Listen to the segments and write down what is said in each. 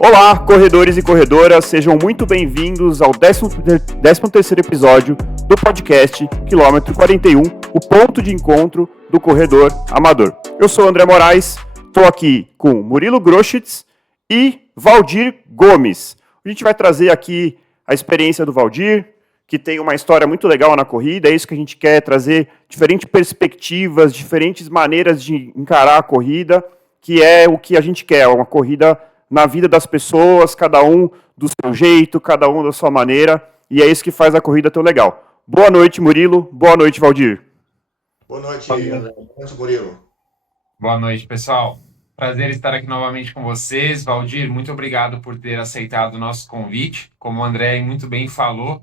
Olá, corredores e corredoras, sejam muito bem-vindos ao 13º episódio do podcast Quilômetro 41, o ponto de encontro do corredor amador. Eu sou o André Moraes, estou aqui com Murilo Groschitz e Valdir Gomes. A gente vai trazer aqui a experiência do Valdir, que tem uma história muito legal na corrida, é isso que a gente quer, trazer diferentes perspectivas, diferentes maneiras de encarar a corrida, que é o que a gente quer, uma corrida na vida das pessoas, cada um do seu jeito, cada um da sua maneira, e é isso que faz a corrida tão legal. Boa noite, Murilo. Boa noite, Valdir. Boa noite, André. Boa noite, Murilo. Boa noite, pessoal. Prazer estar aqui novamente com vocês. Valdir, muito obrigado por ter aceitado o nosso convite. Como o André muito bem falou,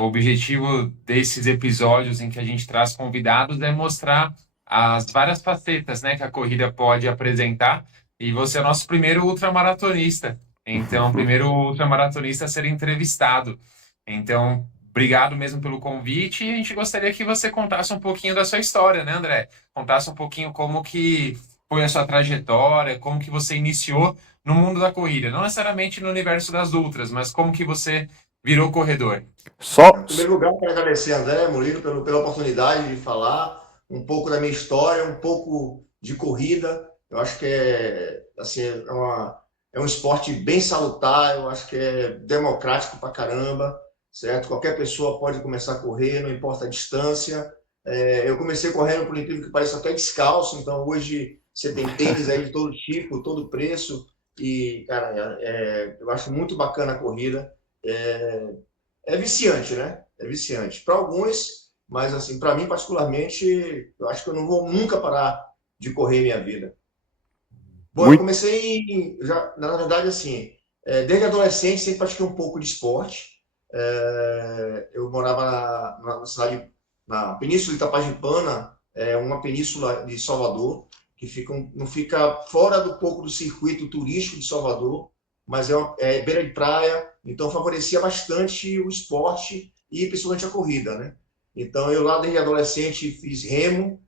o objetivo desses episódios em que a gente traz convidados é mostrar as várias facetas, né, que a corrida pode apresentar. E você é o nosso primeiro ultramaratonista. Então, primeiro ultramaratonista a ser entrevistado. Então, obrigado mesmo pelo convite. E a gente gostaria que você contasse um pouquinho da sua história, né, André? Contasse um pouquinho como que foi a sua trajetória, como que você iniciou no mundo da corrida. Não necessariamente no universo das ultras, mas como que você virou corredor. Em primeiro lugar, quero agradecer, André, Murilo, pela oportunidade de falar um pouco da minha história, um pouco de corrida. Eu acho que assim, é um esporte bem salutar, eu acho que é democrático pra caramba, certo? Qualquer pessoa pode começar a correr, não importa a distância. Eu comecei correndo, por incrível que pareça, até descalço, então hoje você tem tênis aí de todo tipo, todo preço, e, cara, eu acho muito bacana a corrida. É viciante, né? É viciante. Para alguns, mas assim, para mim particularmente, eu acho que eu não vou nunca parar de correr minha vida. Bom, eu comecei já, na verdade, assim, desde adolescente sempre pratiquei um pouco de esporte. Eu morava na cidade, na Península de Itapajipana, uma península de Salvador, que não fica fora do pouco do circuito turístico de Salvador, mas é beira de praia, então favorecia bastante o esporte e principalmente a corrida, né? Então eu lá desde adolescente fiz remo,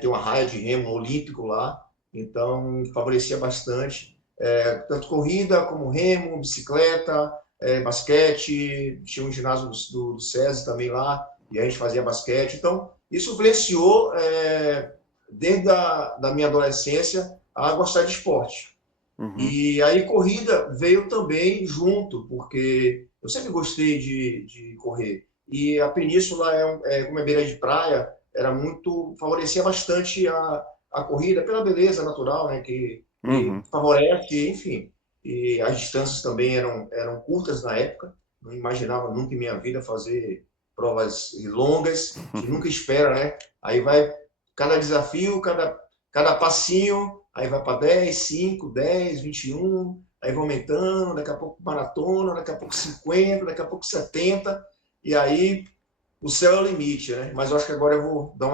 tem uma raia de remo olímpico lá, então favorecia bastante, tanto corrida como remo, bicicleta, basquete, tinha um ginásio do SESI também lá, e a gente fazia basquete, então isso influenciou desde da minha adolescência a gostar de esporte. Uhum. E aí corrida veio também junto, porque eu sempre gostei de correr. E a península como é beira de praia, favorecia bastante a corrida pela beleza natural, né, que favorece, enfim. E as distâncias também eram curtas na época, não imaginava nunca em minha vida fazer provas longas, a gente nunca espera, né? Aí vai cada desafio, cada passinho, aí vai para 10, 5, 10, 21, aí vai aumentando, daqui a pouco maratona, daqui a pouco 50, daqui a pouco 70, e aí o céu é o limite, né? Mas eu acho que agora eu vou dar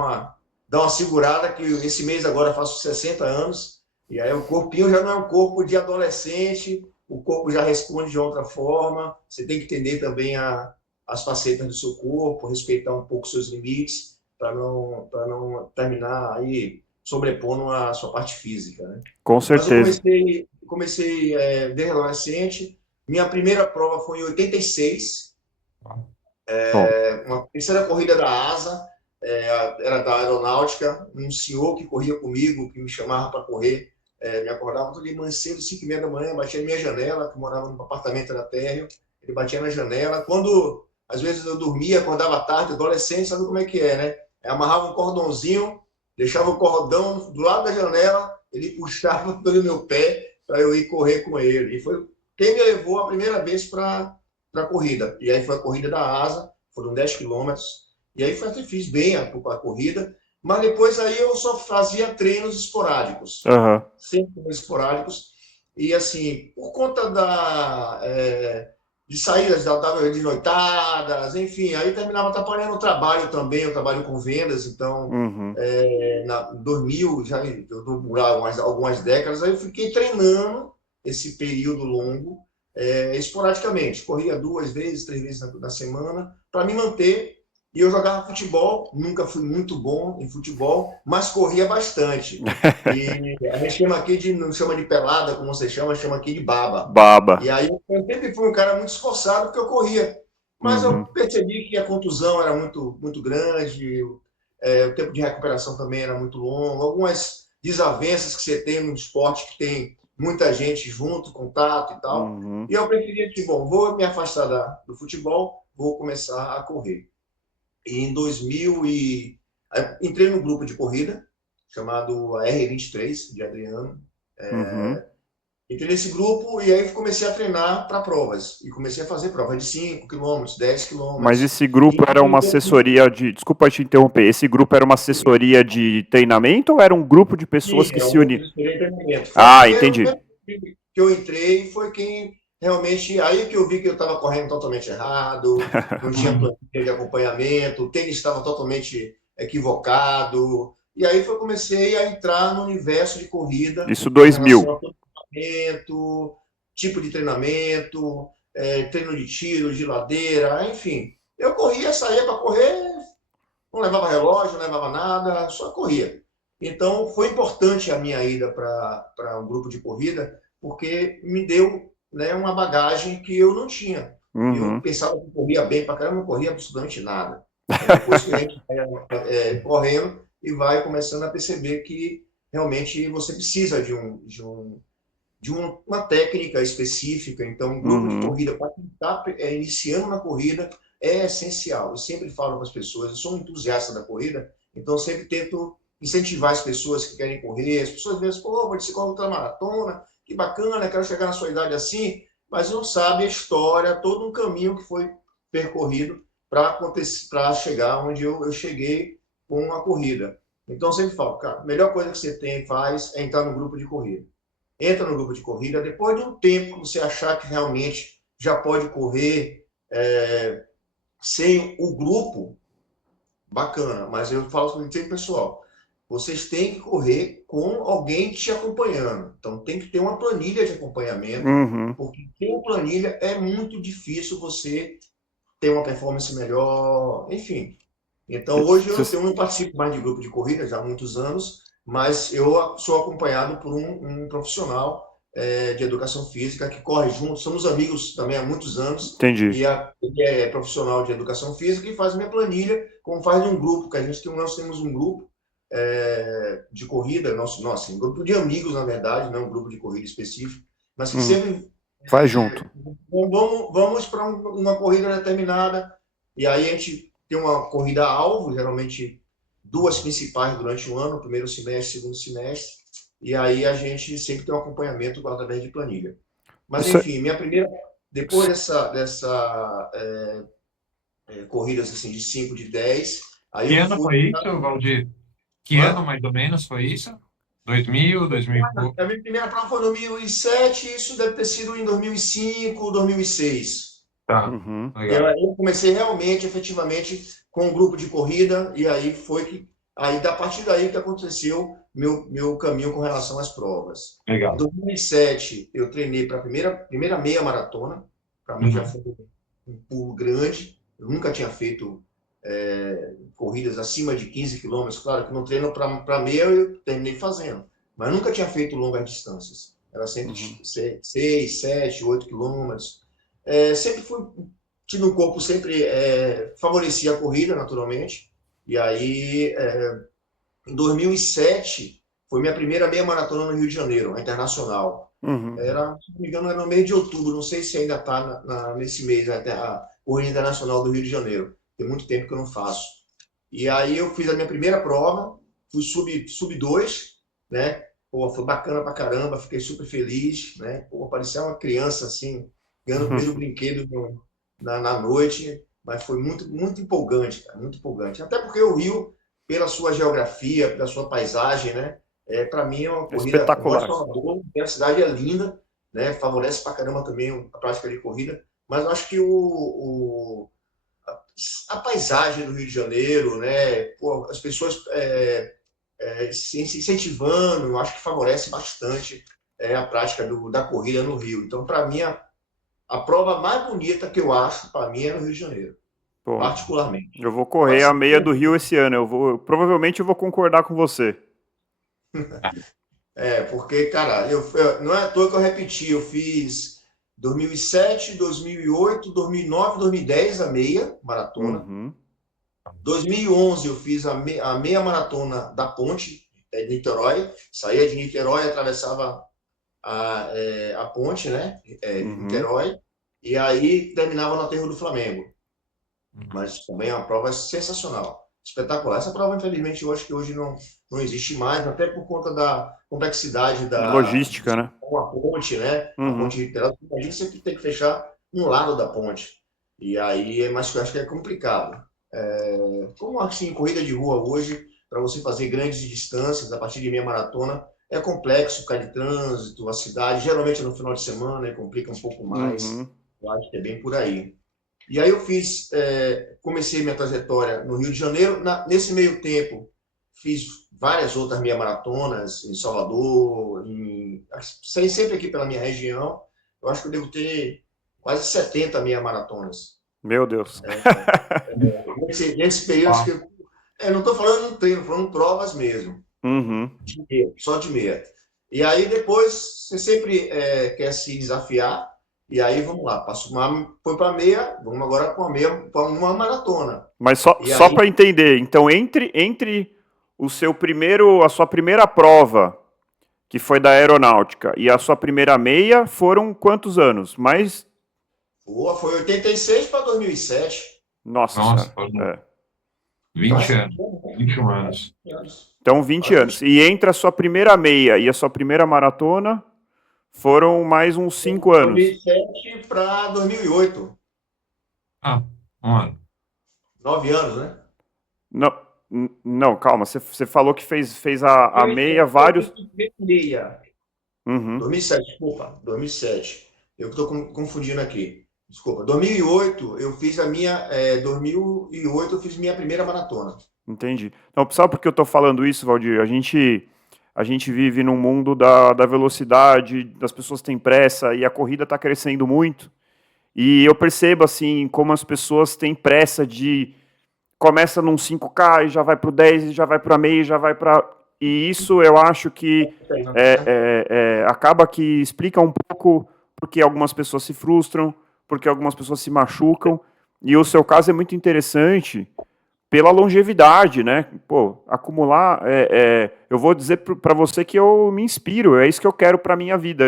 uma segurada, que esse mês agora eu faço 60 anos, e aí o corpinho já não é um corpo de adolescente, o corpo já responde de outra forma, você tem que entender também as facetas do seu corpo, respeitar um pouco os seus limites, para não terminar aí sobrepondo a sua parte física, né? Com Mas eu certeza. comecei desde adolescente. Minha primeira prova foi em 86, Bom, uma terceira corrida da ASA, era da aeronáutica, um senhor que corria comigo, que me chamava para correr, me acordava todo dia manhã cedo, 5h30 da manhã, batia na minha janela, que eu morava num apartamento na térreo, ele batia na janela. Quando, às vezes, eu dormia, acordava tarde, adolescente, sabe como é que é, né? Amarrava um cordãozinho, deixava o cordão do lado da janela, ele puxava pelo meu pé para eu ir correr com ele. E foi quem me levou a primeira vez para a corrida. E aí foi a corrida da ASA, foram 10 quilômetros. E aí fiz bem a corrida, mas depois aí eu só fazia treinos esporádicos. Sempre treinos esporádicos. E assim, por conta de saídas de noitadas, enfim, aí terminava atrapalhando o trabalho também, eu trabalho com vendas, então em 2000, já eu dou por algumas décadas, aí eu fiquei treinando esse período longo, esporadicamente, corria 2 vezes, 3 vezes na semana, para me manter E eu jogava futebol, nunca fui muito bom em futebol, mas corria bastante. E a gente chama aqui não chama de pelada, como você chama aqui de baba. Baba. E aí eu sempre fui um cara muito esforçado porque eu corria. Mas eu Uhum. percebi que a contusão era muito grande, o tempo de recuperação também era muito longo, algumas desavenças que você tem no esporte que tem muita gente junto, contato e tal. Uhum. E eu preferia que, bom, vou me afastar do futebol, vou começar a correr. E em 2000 entrei no grupo de corrida chamado R23 de Adriano. Uhum. Entrei nesse grupo e aí comecei a treinar para provas. E comecei a fazer prova de 5 quilômetros, 10 Mas quilômetros. esse grupo E era uma assessoria de. Desculpa te interromper. Esse grupo era uma assessoria de treinamento ou era um grupo de pessoas sim, que é um se grupo uniam? de treinamento. Foi Ah, entendi. o primeiro que eu entrei, foi quem realmente. Aí que eu vi que eu estava correndo totalmente errado, não tinha Uhum. planilha de acompanhamento, o tênis estava totalmente equivocado. E aí comecei a entrar no universo de corrida Isso com 2000. relação a treinamento, tipo de treinamento, treino de tiro, de ladeira, enfim. Eu corria, saía para correr, não levava relógio, não levava nada, só corria. Então, foi importante a minha ida para um grupo de corrida, porque me deu, né, uma bagagem que eu não tinha. Eu Uhum. pensava que corria bem para caramba, não corria absolutamente nada. É depois que a gente vai correndo e vai começando a perceber que realmente você precisa uma técnica específica. Então, um grupo de Uhum. corrida, para quem está iniciando na corrida, é essencial. Eu sempre falo para as pessoas, eu sou um entusiasta da corrida, então eu sempre tento incentivar as pessoas que querem correr. As pessoas vezes, pô, você corre ultramaratona, que bacana, quero chegar na sua idade assim, mas não sabe a história, todo um caminho que foi percorrido para chegar onde eu cheguei com a corrida. Então, eu sempre falo, cara, a melhor coisa que você faz é entrar no grupo de corrida. Entra no grupo de corrida, depois de um tempo que você achar que realmente já pode correr sem o grupo, bacana, mas eu falo com o pessoal, vocês têm que correr com alguém te acompanhando, então tem que ter uma planilha de acompanhamento, Uhum. porque sem planilha é muito difícil você ter uma performance melhor, enfim. Então hoje eu não participo mais de grupo de corrida já há muitos anos, mas eu sou acompanhado por um profissional de educação física que corre junto, somos amigos também há muitos anos, Entendi. e ele é profissional de educação física e faz minha planilha, como faz um grupo, que nós temos um grupo de corrida, nosso um grupo de amigos, na verdade, não um grupo de corrida específico, mas que Hum. sempre Faz junto. vamos para uma corrida determinada, e aí a gente tem uma corrida-alvo, geralmente duas principais durante o ano, primeiro semestre, segundo semestre, e aí a gente sempre tem um acompanhamento através de planilha. Mas, Isso é... enfim, depois dessa corridas assim, de 5 de 10 aí Que eu ano fui. foi isso, Valdir? Que ano mais ou menos foi isso? 2000, 2000 e pouco? A minha primeira prova foi em 2007, isso deve ter sido em 2005, 2006. Tá, Uhum. legal. Eu comecei realmente, efetivamente, com um grupo de corrida, e aí foi que, aí da partir daí que aconteceu meu caminho com relação às provas. Em Legal. 2007, eu treinei para a primeira meia maratona, para mim já Uhum. foi um pulo grande, eu nunca tinha feito corridas acima de 15 quilômetros, claro que no treino para meia eu terminei fazendo, mas nunca tinha feito longas distâncias, era sempre Uhum. 6, 7, 8 quilômetros, sempre fui tive um corpo sempre favorecia a corrida, naturalmente. E aí, em 2007, foi minha primeira meia maratona no Rio de Janeiro, a internacional. Uhum. Se não me engano, era no mês de outubro, não sei se ainda está nesse mês, a Corrida Internacional do Rio de Janeiro. Tem muito tempo que eu não faço. E aí eu fiz a minha primeira prova, fui sub 2, né? Pô, foi bacana pra caramba, fiquei super feliz, né? Pô, parecia uma criança assim, ganhando o primeiro brinquedo na noite, mas foi muito empolgante, cara, muito empolgante. Até porque o Rio, pela sua geografia, pela sua paisagem, né? Para mim é uma É corrida, eu moro em espetacular. Salvador, a cidade é linda, né? Favorece pra caramba também a prática de corrida, mas eu acho que a paisagem do Rio de Janeiro, né? Pô, as pessoas se incentivando, eu acho que favorece bastante a prática da corrida no Rio. Então, para mim, a prova mais bonita que eu acho, para mim, é no Rio de Janeiro. Pô, particularmente. eu vou Pode correr a ser meia do Rio esse ano. Provavelmente eu vou concordar com você. porque, cara, não é à toa que eu repeti, eu fiz 2007, 2008, 2009, 2010 a meia maratona. Uhum, 2011 eu fiz a meia maratona da Ponte, de Niterói. Saía de Niterói, atravessava a ponte, né, de uhum. Niterói, e aí terminava no Aterro do Flamengo. Mas também é uma prova sensacional, espetacular. Essa prova, infelizmente, eu acho que hoje não existe mais, até por conta da complexidade Logística, né? com a ponte, né? A Uhum. ponte de Niterói, imagina você que tem que fechar um lado da ponte. E aí é mais que eu acho que é complicado. Como assim, corrida de rua hoje, para você fazer grandes distâncias a partir de meia maratona, é complexo por causa de trânsito, a cidade, geralmente no final de semana, né, complica um pouco mais. Uhum. Eu acho que é bem por aí. E aí eu comecei minha trajetória no Rio de Janeiro. Nesse meio tempo, fiz várias outras meia maratonas em Salvador, saí sempre aqui pela minha região. Eu acho que eu devo ter quase 70 meia maratonas. Meu Deus. Nesse período que eu não estou falando no treino, falando provas mesmo, Uhum. de meia, só de meia. E aí depois você sempre quer se desafiar, e aí vamos lá, foi para meia, vamos agora para uma maratona. Mas só, E só aí, para entender, então entre a sua primeira prova, que foi da aeronáutica, e a sua primeira meia, foram quantos anos? Mais, foi 86 para 2007. nossa Nossa, senhora. foram É. 20 Bastante anos, tempo, né? 21 anos. Bastante anos. Então 20 anos. Bastante E entre a sua primeira meia e a sua primeira maratona, foram mais uns 5 tempo. anos. 2007 para 2008. Ah, um ano. 9 anos, né? Não, não, calma. Você falou que fez a meia 2007 eu vários. fiz meia. Uhum, 2007, desculpa, 2007. Eu estou confundindo aqui. Desculpa, 2008 eu fiz 2008 eu fiz minha primeira maratona. entendi. Então, sabe por que eu tô falando isso, Valdir? A gente vive num mundo da velocidade, das pessoas têm pressa e a corrida está crescendo muito. E eu percebo, assim, como as pessoas têm pressa de... Começa num 5K e já vai pro 10, e já vai pra meia, e já vai pra... E isso eu acho que acaba que explica um pouco porque algumas pessoas se frustram, porque algumas pessoas se machucam. E o seu caso é muito interessante pela longevidade, né? Pô, acumular. Eu vou dizer para você que eu me inspiro, é isso que eu quero para minha vida.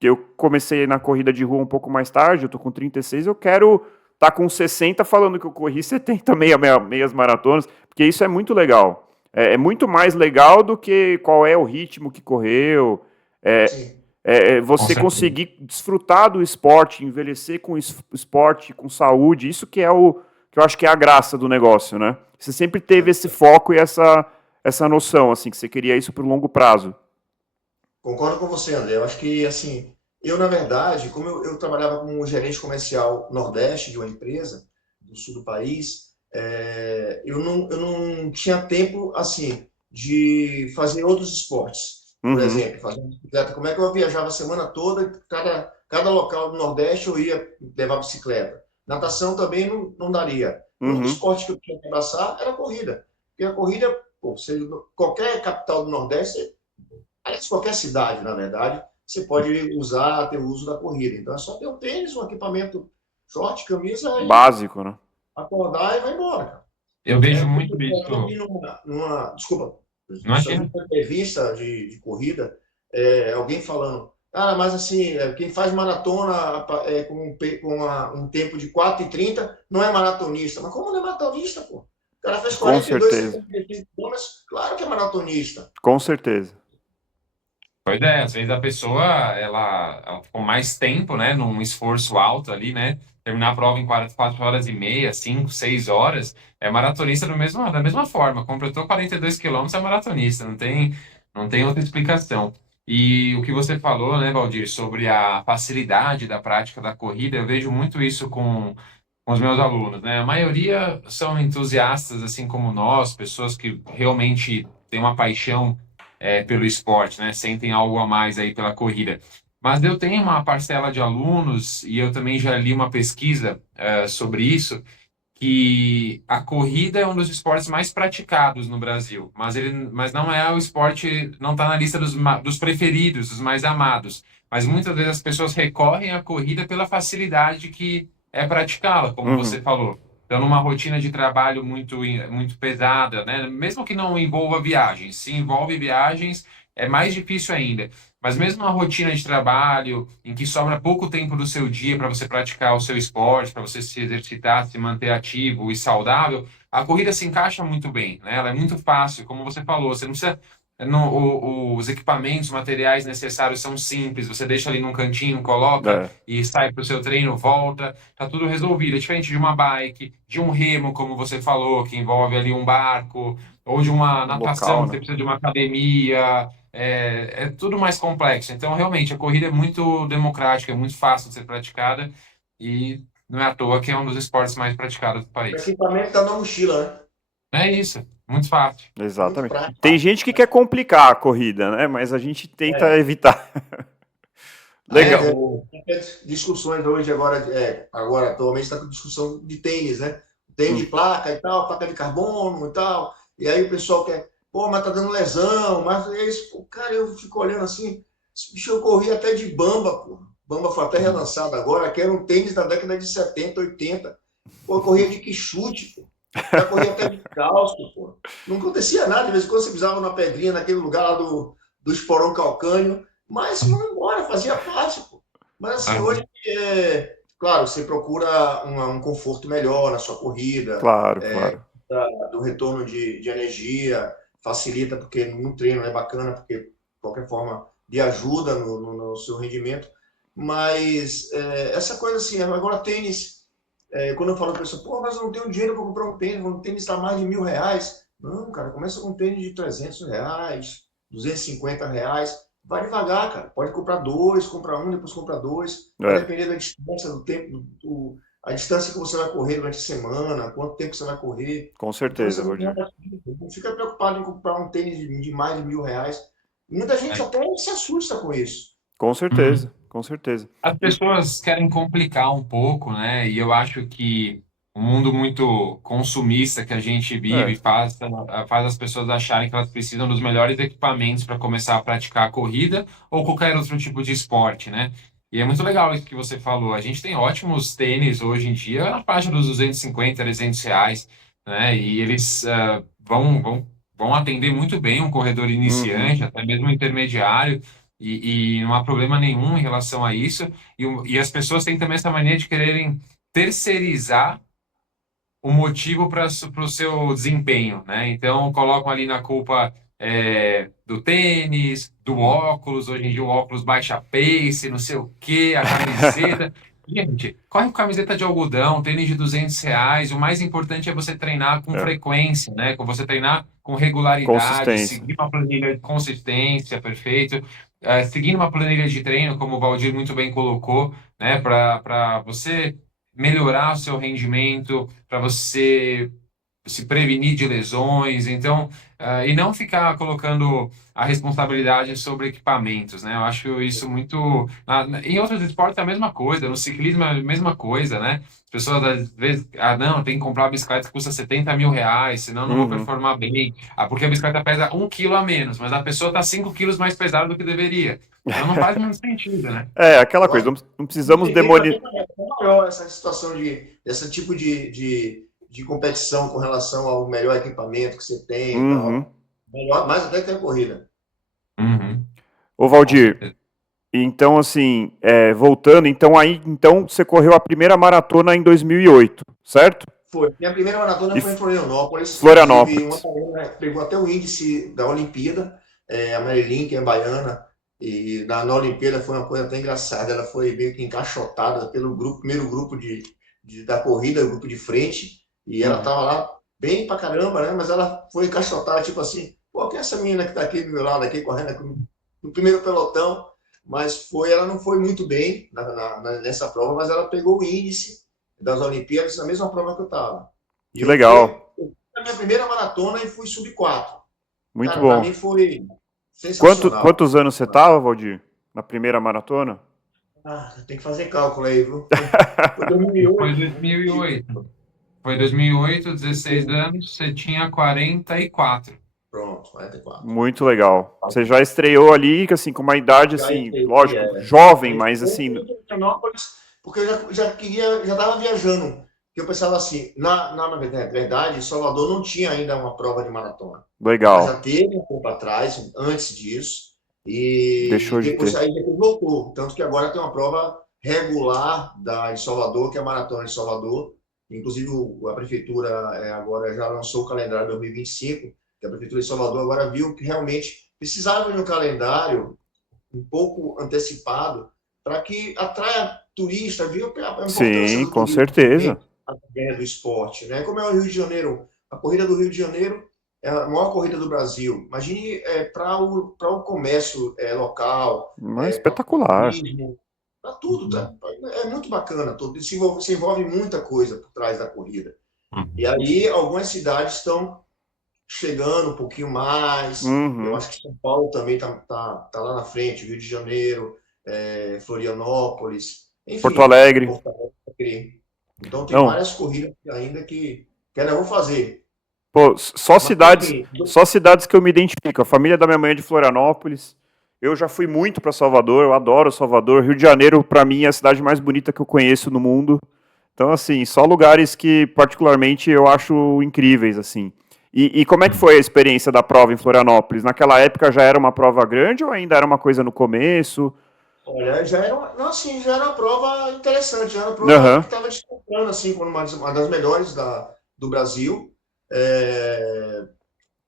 Eu comecei na corrida de rua um pouco mais tarde, eu tô com 36, eu quero estar com 60 falando que eu corri 70 meias maratonas, porque isso é muito legal. É muito mais legal do que qual é o ritmo que correu. Sim. Com Você certeza. conseguir desfrutar do esporte, envelhecer com esporte, com saúde, isso que que eu acho que é a graça do negócio, né? Você sempre teve esse foco e essa noção, assim, que você queria isso para o longo prazo. Concordo com você, André. Eu acho que, assim, na verdade, como eu trabalhava como gerente comercial Nordeste de uma empresa do sul do país, eu não tinha tempo, assim, de fazer outros esportes. Por Uhum, exemplo, fazer bicicleta. Como é que eu viajava a semana toda, cada local do Nordeste eu ia levar bicicleta. Natação também não daria. O único uhum. esporte que eu tinha que abraçar era a corrida. Porque a corrida, pô, qualquer capital do Nordeste, aliás, qualquer cidade, na verdade, você pode ter o uso da corrida. Então é só ter um tênis, um equipamento, short, camisa e Básico, né? acordar e vai embora, cara. Eu vejo Porque muito eu vi isso. desculpa, Imagina. numa entrevista de corrida, alguém falando, mas assim, quem faz maratona um tempo de 4:30 não é maratonista. Mas como não é maratonista, pô? O cara fez Com 42, certeza. 55 quilômetros, claro que é maratonista. Com certeza. Pois é, às vezes a pessoa, ela ficou mais tempo, né, num esforço alto ali, né, terminar a prova em 4 horas e meia, 5, 6 horas, é maratonista da mesma forma, completou 42 quilômetros, é maratonista, não tem outra explicação. E o que você falou, né, Valdir, sobre a facilidade da prática da corrida, eu vejo muito isso com os meus alunos, né, a maioria são entusiastas, assim como nós, pessoas que realmente têm uma paixão pelo esporte, né? Sentem algo a mais aí pela corrida. Mas eu tenho uma parcela de alunos, e eu também já li uma pesquisa sobre isso, que a corrida é um dos esportes mais praticados no Brasil, mas não é o esporte, não está na lista dos preferidos, dos mais amados. Mas muitas vezes as pessoas recorrem à corrida pela facilidade que é praticá-la, como Uhum. você falou. Então, numa rotina de trabalho muito pesada, né? Mesmo que não envolva viagens, se envolve viagens, é mais difícil ainda. Mas mesmo uma rotina de trabalho em que sobra pouco tempo do seu dia para você praticar o seu esporte, para você se exercitar, se manter ativo e saudável, a corrida se encaixa muito bem, né? Ela é muito fácil, como você falou, você não precisa os equipamentos, materiais necessários são simples, você deixa ali num cantinho, coloca É, e sai para o seu treino, volta, tá tudo resolvido. É diferente de uma bike, de um remo, como você falou, que envolve ali um barco, ou de uma um natação, local, que né? você precisa de uma academia, é tudo mais complexo. Então, realmente, a corrida é muito democrática, é muito fácil de ser praticada e não é à toa que é um dos esportes mais praticados do O país. equipamento tá na mochila, né? É isso, muito fácil. Muito Exatamente. prático. Tem gente que quer complicar a corrida, né? Mas a gente tenta É. evitar. Legal. Tem discussões hoje, agora atualmente está com discussão de tênis, né? Tênis de placa e tal, placa de carbono e tal. E aí o pessoal quer, pô, mas tá dando lesão, mas é isso, pô, cara, eu fico olhando assim, esse bicho eu corri até de Bamba, pô. Bamba foi até relançado agora, que era um tênis da década de 70, 80. Pô, eu corria de quichute, pô. Já corria até de calço, pô. Não acontecia nada, de vez em quando você pisava na pedrinha naquele lugar lá do esporão calcâneo, mas não embora, fazia parte, pô. Mas assim, hoje, claro, você procura um conforto melhor na sua corrida, Claro, claro. do retorno de energia, facilita, porque no treino é bacana, porque, de qualquer forma, lhe ajuda no seu rendimento. Mas essa coisa assim, agora tênis, quando eu falo para a pessoa, pô, mas eu não tenho dinheiro para comprar um tênis está mais de R$ 1.000. Não, cara, começa com um tênis de R$ 300, R$ 250. Vai devagar, cara. Pode comprar dois, compra um, depois compra dois. Vai É, depender da distância, do tempo, a distância que você vai correr durante a semana, quanto tempo você vai correr. com Então, certeza, essa Valdir. não fica preocupado em comprar um tênis de mais de R$ 1.000. Muita gente até se assusta com isso. Com Uhum. certeza, com certeza. As pessoas querem complicar um pouco, né? E eu acho que o mundo muito consumista que a gente vive É, faz as pessoas acharem que elas precisam dos melhores equipamentos para começar a praticar a corrida ou qualquer outro tipo de esporte, né? E é muito legal isso que você falou. A gente tem ótimos tênis hoje em dia na faixa dos 250, R$ 300, né? E eles vão atender muito bem um corredor uhum, iniciante, até mesmo intermediário. E não há problema nenhum em relação a isso. E as pessoas têm também essa mania de quererem terceirizar o motivo para o seu desempenho, né? Então, colocam ali na culpa do tênis, do óculos. Hoje em dia, o óculos baixa pace, não sei o quê, a camiseta. Gente, corre com camiseta de algodão, tênis de R$ 200. O mais importante é você treinar com é. frequência, né? Com você treinar com regularidade, Consistência. seguir uma planilha de consistência, perfeito. Seguindo uma planilha de treino, como o Valdir muito bem colocou, né? Para você melhorar o seu rendimento, para você se prevenir de lesões, então, e não ficar colocando a responsabilidade sobre equipamentos, né? Eu acho isso muito. Em outros esportes é a mesma coisa, no ciclismo é a mesma coisa, né? As pessoas às vezes, não, tem que comprar uma bicicleta que custa R$ 70.000, senão eu não vou Uhum. performar bem. Porque a bicicleta pesa 1 quilo a menos, mas a pessoa está 5 quilos mais pesada do que deveria. Então não faz muito sentido, né? É, aquela Eu coisa, acho não que precisamos entender para demonizar. mim é maior essa situação desse tipo de competição com relação ao melhor equipamento que você tem e Uhum. tal. Melhor, mais até que a corrida. Uhum, Ô, com Valdir, certeza. então, assim, voltando, então você correu a primeira maratona em 2008, certo? Foi. Minha primeira maratona E foi em Florianópolis, inclusive uma Florianópolis. pegou até o índice da Olimpíada, a Marilyn, que é baiana, e na Olimpíada foi uma coisa até engraçada, ela foi meio que encaixotada pelo primeiro grupo da corrida, o grupo de frente, e ela Uhum. tava lá bem pra caramba, né? Mas ela foi encaixotada, tipo assim, pô, quem é essa menina que tá aqui do meu lado, aqui, correndo aqui no primeiro pelotão? Mas ela não foi muito bem nessa prova, mas ela pegou o índice das Olimpíadas na mesma prova que eu estava. E Que eu legal, fui na minha primeira maratona e fui sub 4. muito Cara, para bom. mim foi sensacional. Quantos anos você estava, Valdir, na primeira maratona? Tem que fazer cálculo aí, viu? Foi Foi 2008. 2008. Foi 2008, 16 anos, você tinha 44. Pronto, 44. Muito legal. Você já estreou ali, assim, com uma idade, Já assim, entrei, lógico, jovem, Aí mas fui assim, em Florianópolis, porque eu já queria, já estava viajando. Que eu pensava assim, na verdade, Salvador não tinha ainda uma prova de maratona. Ela já legal. teve um pouco atrás, antes disso, e Deixou de depois ter. aí depois voltou. Tanto que agora tem uma prova regular de Salvador, que é a Maratona de Salvador. Inclusive, a prefeitura agora já lançou o calendário 2025, que a prefeitura de Salvador agora viu que realmente precisava de um calendário um pouco antecipado para que atraia turista, viu a importância Sim, do com turismo certeza. também através do esporte, né? Como é o Rio de Janeiro, a corrida do Rio de Janeiro é a maior corrida do Brasil. Imagine para o comércio local, Mas para o espetacular. turismo, para tudo, tá? É muito bacana. Tudo. Se envolve muita coisa por trás da corrida. E aí algumas cidades estão chegando um pouquinho mais. Eu Uhum. acho que São Paulo também tá lá na frente, Rio de Janeiro, Florianópolis, Porto enfim, Alegre. Porto Alegre. Então tem Não, várias corridas ainda que ainda vou fazer. pô, Mas enfim, só cidades que eu me identifico. A família da minha mãe é de Florianópolis. Eu já fui muito para Salvador, eu adoro Salvador. Rio de Janeiro, para mim, é a cidade mais bonita que eu conheço no mundo. Então, assim, só lugares que particularmente eu acho incríveis, assim. E como é que foi a experiência da prova em Florianópolis? Naquela época já era uma prova grande ou ainda era uma coisa no começo? olha, não, assim, já era uma prova interessante, já era uma prova que Aham, estava disputando assim, como uma das melhores do Brasil. É,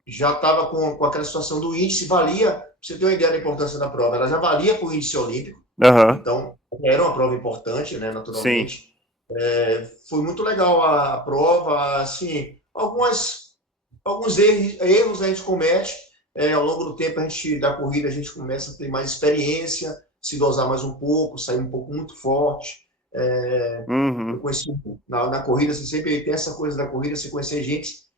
já estava com aquela situação do índice, valia, pra você ter uma ideia da importância da prova, ela já valia para o índice olímpico, aham, então era uma prova importante, né, sim. naturalmente. Foi muito legal a prova, assim, alguns erros a gente comete, ao longo do tempo da corrida a gente começa a ter mais experiência, se dosar mais um pouco, sair um pouco muito forte. Eu Uhum, conheci na corrida, você sempre tem essa coisa da corrida, você conhecer gente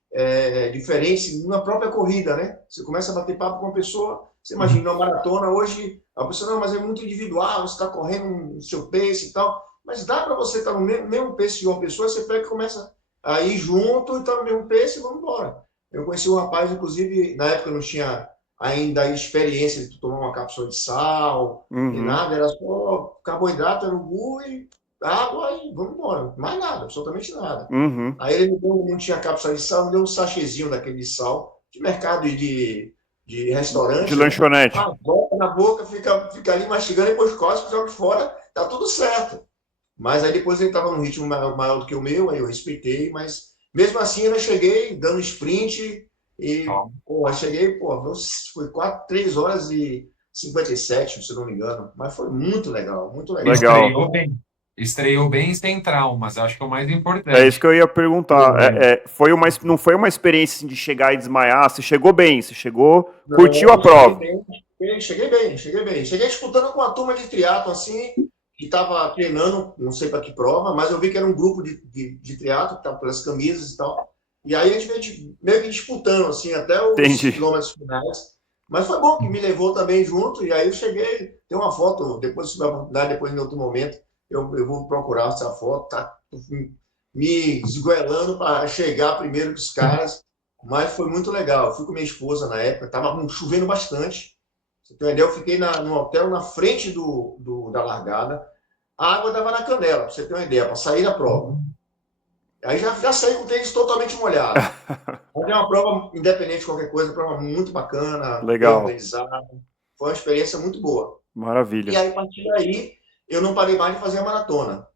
diferente na própria corrida, né? Você começa a bater papo com uma pessoa, você imagina, uma maratona hoje, a pessoa, não, mas é muito individual, você está correndo no seu pace e tal, mas dá para você estar no mesmo pace de uma pessoa, você pega e começa a ir junto e está no mesmo pace e vamos embora. Eu conheci um rapaz, inclusive, na época eu não tinha ainda a experiência de tomar uma cápsula de sal, nem uhum, nada, era só carboidrato, urubu e água e vamos embora. Mais nada, absolutamente nada. uhum. Aí ele não tinha cápsula de sal, me deu um sachêzinho daquele de sal, de mercado e de De restaurante, né? lanchonete. Ah, bota na boca, fica ali mastigando e depois cospe, joga fora, tá tudo certo. Mas aí depois ele estava num ritmo maior do que o meu, aí eu respeitei, mas mesmo assim eu cheguei dando sprint e, pô, eu cheguei, pô, foi 3 horas e 57, se eu não me engano. Mas foi muito legal, muito legal. Legal. Estreou bem. Estreou bem sem traumas, acho que é o mais É isso que importante. eu ia perguntar. Não foi uma experiência assim, de chegar e desmaiar? Você chegou bem, você chegou, curtiu a Não, cheguei prova. bem, cheguei bem, cheguei bem. Cheguei disputando com uma turma de triatlo assim, que estava treinando, não sei para que prova, mas eu vi que era um grupo de triatlo, que estava pelas camisas e tal. E aí a gente veio meio que disputando, assim, até os Entendi. quilômetros finais. Mas foi bom que me levou também junto, e aí eu cheguei, tem uma foto, depois se tiver oportunidade, depois em outro momento, eu vou procurar essa foto, tá me esgoelando para chegar primeiro que os caras. Mas foi muito legal. Eu fui com minha esposa na época, estava chovendo bastante. Você tem uma ideia? Eu fiquei no hotel na frente da largada. A água dava na canela, para você ter uma ideia, para sair da prova. Aí já saí com o tênis totalmente molhado. Mas é uma prova, independente de qualquer coisa, prova muito bacana, bem Legal. organizada. Foi uma experiência muito boa. E Maravilha. aí, a partir daí, eu não parei mais de fazer a maratona.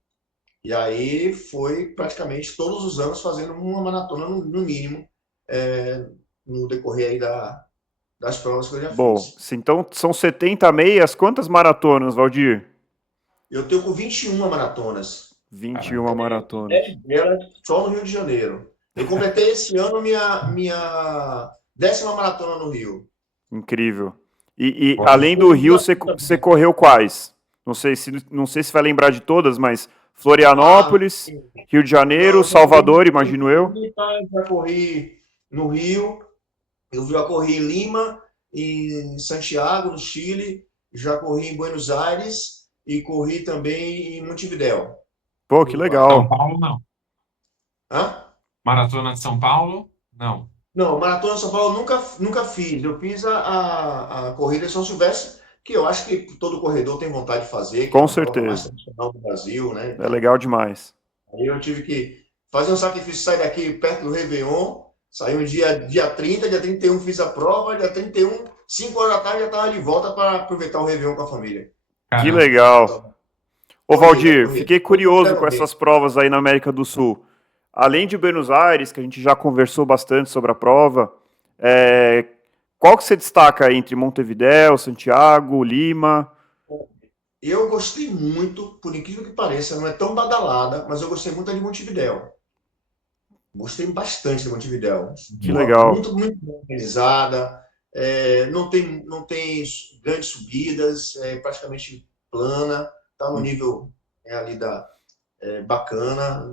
E aí foi praticamente todos os anos fazendo uma maratona no mínimo, no decorrer aí das provas que eu já Bom, fiz. então são 70 meias, quantas maratonas, Valdir? Eu tenho com 21 maratonas, 21 maratonas. 10 delas só no Rio de Janeiro. Eu completei esse ano minha 10ª maratona no Rio. Incrível. E Pô, além Foi do um Rio, desafio você também. correu quais? Não sei se vai lembrar de todas, mas Ah, Florianópolis, Rio de Janeiro, não, já corri Salvador, em imagino eu. Floripa, já corri no Rio, eu já corri em Lima, em Santiago, no Chile, já corri em Buenos Aires e corri também em Montevidéu, Pô, no que Uruguai. São legal. Paulo não. Hã? Maratona de São Paulo? Não. Não, Maratona de São Paulo eu nunca fiz. Eu fiz a corrida de São Silvestre, que eu acho que todo corredor tem vontade de fazer, que é Com uma prova mais certeza. tradicional do Brasil, né? É Então, legal demais. aí eu tive que fazer um sacrifício, sair daqui perto do Réveillon, saí um dia 30, dia 31 fiz a prova, dia 31, 5 horas da tarde já estava de volta para aproveitar o Réveillon com a família. Que Caramba. legal. Ô Corrida, Valdir, corrida. fiquei Todos curioso com fizeram bem. essas provas aí na América do Sul. Além de Buenos Aires, que a gente já conversou bastante sobre a prova, é, qual que você destaca entre Montevidéu, Santiago, Lima? Eu gostei muito, por incrível que pareça, não é tão badalada, mas eu gostei muito da de Montevidéu. Gostei bastante de Montevidéu. Que legal. Muito bem organizada, não tem grandes subidas, é praticamente plana, está no nível ali bacana.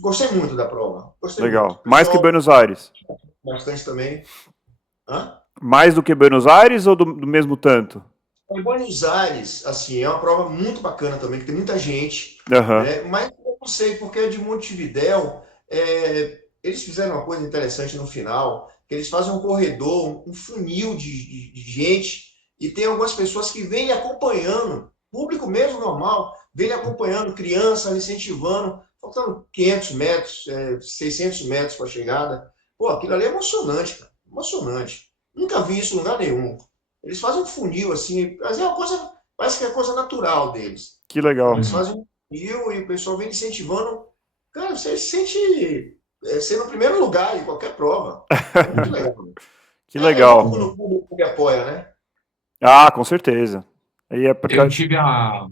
Gostei muito da prova, gostei muito. Legal. Mais que Pessoal, Buenos Aires? bastante também. Hã? Mais do que Buenos Aires ou do mesmo tanto? Em Buenos Aires, assim, é uma prova muito bacana também, que tem muita gente, Aham. né? Mas eu não sei, porque a de Montevidéu, eles fizeram uma coisa interessante no final, que eles fazem um corredor, um funil de gente, e tem algumas pessoas que vêm acompanhando, público mesmo normal, vem acompanhando, crianças, incentivando, faltando 500 metros, 600 metros para a chegada. Pô, aquilo ali é emocionante, cara, emocionante. Nunca vi isso em lugar nenhum. Eles fazem um funil assim, mas é uma coisa, parece que é coisa natural deles. Que Então legal. eles fazem um funil e o pessoal vem incentivando. Cara, você se sente ser no primeiro lugar em qualquer prova. É muito legal. Que É bom legal. quando o público me apoia, né? Ah, com certeza. Aí é porque. Eu tive a,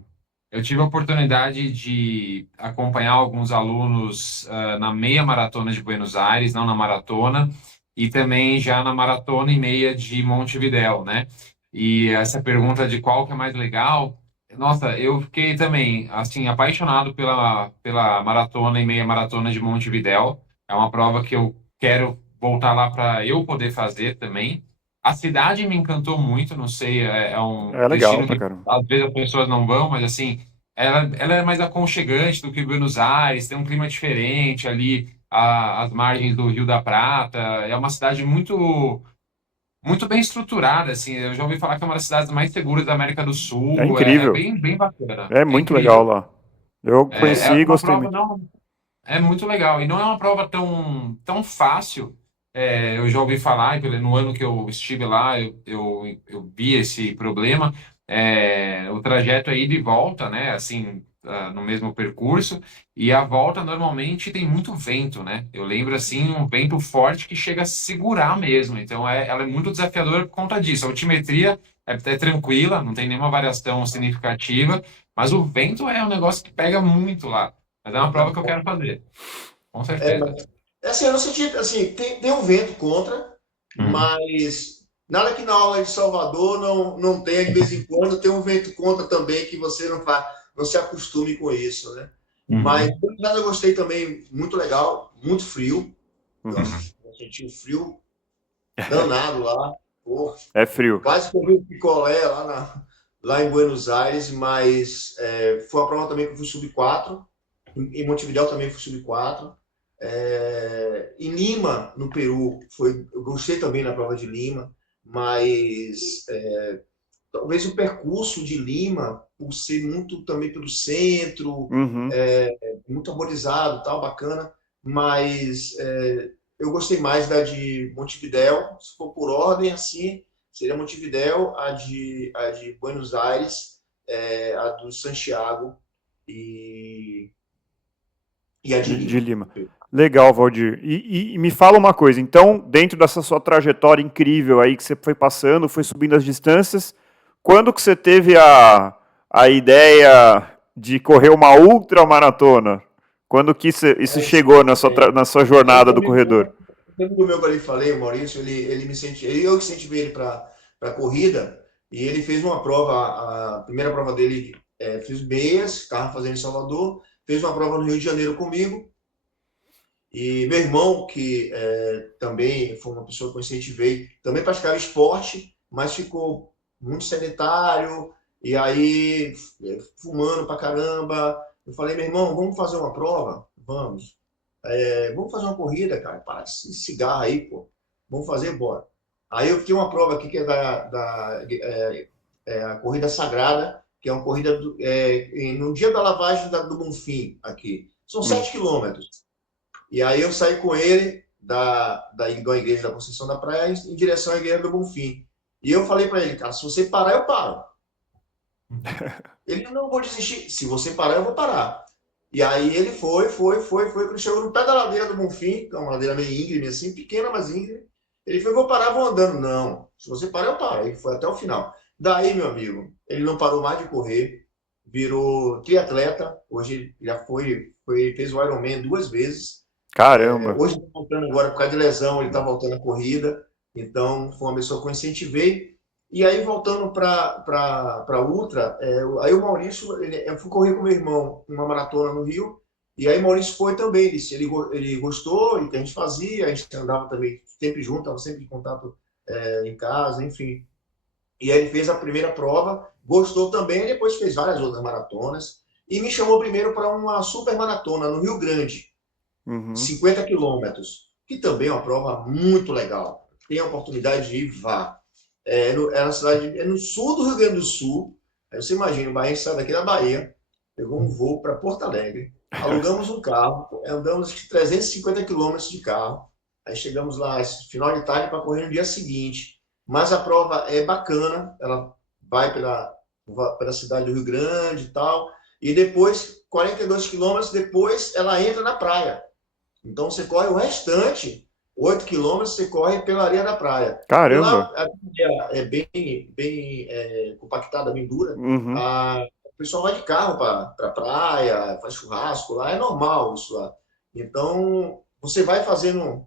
eu tive a oportunidade de acompanhar alguns alunos na meia maratona de Buenos Aires, não na maratona, e também já na maratona e meia de Montevidéu, né? E essa pergunta de qual que é mais legal, nossa, eu fiquei também, assim, apaixonado pela maratona e meia maratona de Montevidéu. É uma prova que eu quero voltar lá para eu poder fazer também. A cidade me encantou muito, não sei, é um É legal destino pra que caramba. às vezes as pessoas não vão, mas assim, ela é mais aconchegante do que Buenos Aires, tem um clima diferente ali, as margens do Rio da Prata, é uma cidade muito bem estruturada, assim, eu já ouvi falar que é uma das cidades mais seguras da América do É Sul, é incrível. bem bacana, É é muito legal incrível. lá. Eu É conheci e uma gostei prova muito. não, é muito legal, e não é uma prova tão fácil. Eu já ouvi falar, e no ano que eu estive lá, eu vi esse problema. O trajeto é ida e volta, né? Assim, no mesmo percurso, e a volta normalmente tem muito vento, né? Eu lembro, assim, um vento forte que chega a segurar mesmo. Então, ela é muito desafiadora por conta disso. A altimetria é tranquila, não tem nenhuma variação significativa, mas o vento é um negócio que pega muito lá. Mas é uma prova que eu quero fazer, com certeza. Assim, eu não senti, assim, tem um vento contra, Uhum. mas nada que na aula de Salvador não tenha, de vez em quando, tem um vento contra também, que você não se acostume com isso, né? Mas, Uhum. por nada, eu gostei também, muito legal, muito frio. Uhum. Eu senti um frio danado lá. Pô, É frio. quase comi um picolé lá em Buenos Aires, mas foi uma prova também que eu fui sub 4. Em Montevidéu também fui sub 4. Em Lima, no Peru, eu gostei também na prova de Lima, mas talvez o percurso de Lima, por ser muito também pelo centro, Uhum. muito arborizado, tal, bacana, mas eu gostei mais da de Montevidéu, se for por ordem assim, seria Montevidéu, a de Buenos Aires, a do Santiago e, e a de De Lima. Lima. Legal, Valdir. E me fala uma coisa, então, dentro dessa sua trajetória incrível aí que você foi passando, foi subindo as distâncias, quando que você teve a ideia de correr uma ultramaratona? Quando que isso chegou na sua jornada do corredor? O amigo meu que eu lhe falei, o Maurício, ele me incentivou, eu que incentivei ele para corrida, e ele fez uma prova, a primeira prova dele, fez meias, estava fazendo em Salvador, fez uma prova no Rio de Janeiro comigo, e meu irmão, que também foi uma pessoa que eu incentivei, também praticava esporte, mas ficou muito sedentário, e aí fumando pra caramba. Eu falei, meu irmão, vamos fazer uma prova? Vamos. Vamos fazer uma corrida, cara, para esse cigarro aí, pô. Vamos fazer, bora. Aí eu tenho uma prova aqui que é a Corrida Sagrada, que é uma corrida no dia da lavagem do Bonfim, aqui. São Hum. 7 quilômetros. E aí eu saí com ele da igreja da Conceição da Praia em direção à igreja do Bonfim. E eu falei para ele, cara, se você parar, eu paro. Ele, não vou desistir. Se você parar, eu vou parar. E aí ele foi. Quando chegou no pé da ladeira do Bonfim, que é uma ladeira meio íngreme, assim, pequena, mas íngreme, ele foi, vou parar, vou andando. Não, se você parar, eu paro. Ele foi até o final. Daí, meu amigo, ele não parou mais de correr, virou triatleta. Hoje já fez o Ironman 2 vezes. Caramba. Hoje está voltando agora por causa de lesão, ele está voltando à corrida. Então, foi uma pessoa que eu incentivei. E aí, voltando para Ultra, aí o Maurício, eu fui correr com meu irmão uma maratona no Rio, e aí o Maurício foi também, ele gostou, e que a gente fazia, a gente andava também sempre junto, estava sempre em contato em casa, enfim. E aí ele fez a primeira prova, gostou também, e depois fez várias outras maratonas, e me chamou primeiro para uma super maratona no Rio Grande, 50 quilômetros, que também é uma prova muito legal. Tem a oportunidade de ir, vá. Na cidade, no sul do Rio Grande do Sul. Aí você imagina, o Bahia sai daqui da Bahia, pegou um voo para Porto Alegre, alugamos um carro, andamos 350 quilômetros de carro, aí chegamos lá final de tarde para correr no dia seguinte. Mas a prova é bacana, ela vai pela cidade do Rio Grande e tal, e depois, 42 quilômetros depois, ela entra na praia. Então você corre o restante, 8 quilômetros, você corre pela areia da praia. Caramba. E lá a areia é bem compactada, bem dura. O pessoal vai de carro para a praia, faz churrasco lá, é normal isso lá. Então você vai fazendo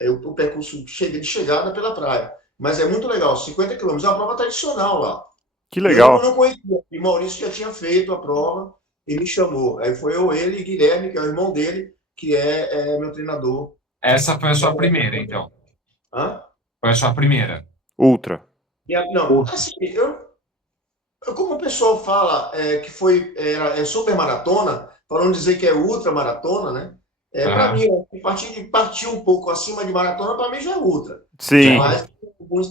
o percurso de chegada pela praia. Mas é muito legal, 50 quilômetros, é uma prova tradicional lá. Que legal. Eu não conhecia, e Maurício já tinha feito a prova e me chamou. Aí foi ele e Guilherme, que é o irmão dele, que é meu treinador. Essa foi a sua primeira, então. Hã? Foi a sua primeira. Ultra. Não, assim, como o pessoal fala que é super maratona, para não dizer que é ultra maratona, né? Para mim, partir um pouco acima de maratona, para mim já é ultra. Sim. Mas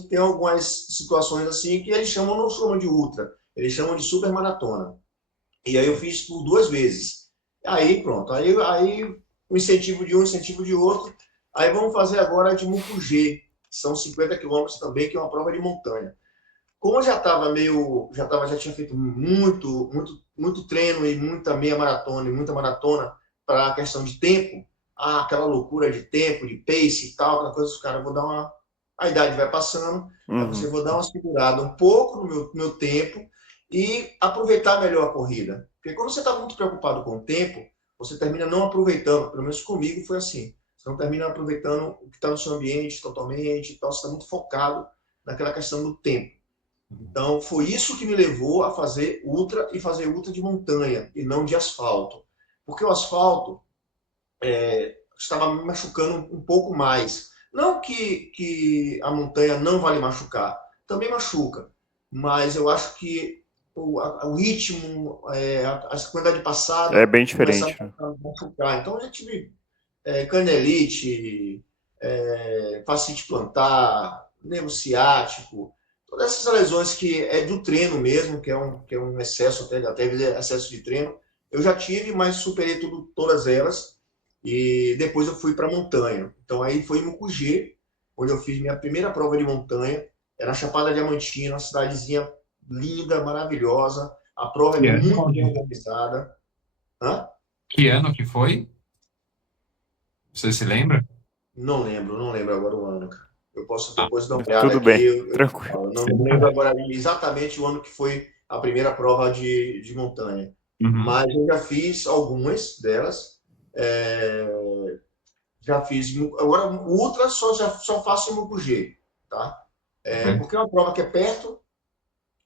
tem algumas situações assim que eles não chamam de ultra, eles chamam de super maratona. E aí eu fiz por 2 vezes. Aí pronto, aí um incentivo de um, incentivo de outro. Aí vamos fazer agora de Mucugê, que são 50 quilômetros também, que é uma prova de montanha. Como eu já tinha feito muito treino e muita meia maratona e muita maratona para a questão de tempo, aquela loucura de tempo, de pace e tal, aquela coisa, os caras, a idade vai passando, aí você vou dar uma segurada um pouco no meu tempo e aproveitar melhor a corrida. Porque quando você está muito preocupado com o tempo, você termina não aproveitando, pelo menos comigo foi assim, você não termina aproveitando o que está no seu ambiente totalmente, então você está muito focado naquela questão do tempo. Então, foi isso que me levou a fazer ultra e fazer ultra de montanha e não de asfalto. Porque o asfalto estava me machucando um pouco mais. Não que a montanha não vai lhe machucar, também machuca. Mas eu acho que o ritmo, a quantidade passada é bem diferente. Começa a machucar. Então, eu já tive canelite, fascite plantar, nervo ciático, todas essas lesões que é do treino mesmo, que é um excesso, até excesso de treino, eu já tive, mas superei todas elas. E depois eu fui para a montanha. Então aí foi em Mucugê, onde eu fiz minha primeira prova de montanha. Era a Chapada Diamantina, uma cidadezinha linda, maravilhosa. A prova é muito bem organizada. Que ano que foi? Você se lembra? Não lembro agora o ano, cara. Eu posso depois dar uma olhada tudo aqui. bem, tranquilo. Não lembro agora exatamente o ano que foi a primeira prova de montanha. Mas eu já fiz algumas delas. Já fiz. Agora, ultra só faço em Mucugê, tá? Porque é uma prova que é perto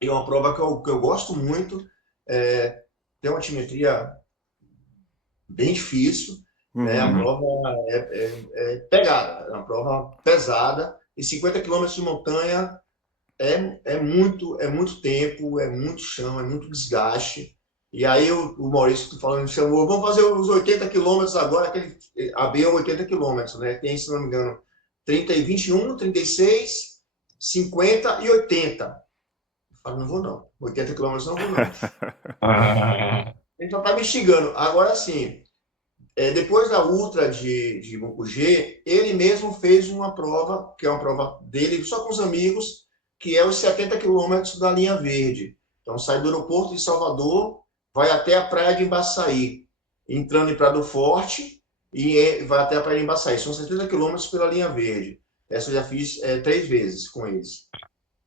e é uma prova que eu gosto muito. Tem uma altimetria bem difícil. Né? A prova é pegada, é uma prova pesada. E 50 quilômetros de montanha é muito tempo, é muito chão, é muito desgaste. E aí o Maurício falando, me chamou, vamos fazer os 80 quilômetros agora, aquele AB é 80 quilômetros, né? Tem, se não me engano, 30 e 21, 36, 50 e 80. Eu falo, não vou não, 80 quilômetros não vou não. Ele já tá me xingando. Agora sim, depois da Ultra de Mucugê, ele mesmo fez uma prova, que é uma prova dele, só com os amigos, que é os 70 quilômetros da linha verde. Então sai do aeroporto de Salvador, vai até a praia de Embaçaí, entrando em Prado Forte e vai até a praia de Embaçaí. São 70 quilômetros pela linha verde. Essa eu já fiz 3 vezes com eles.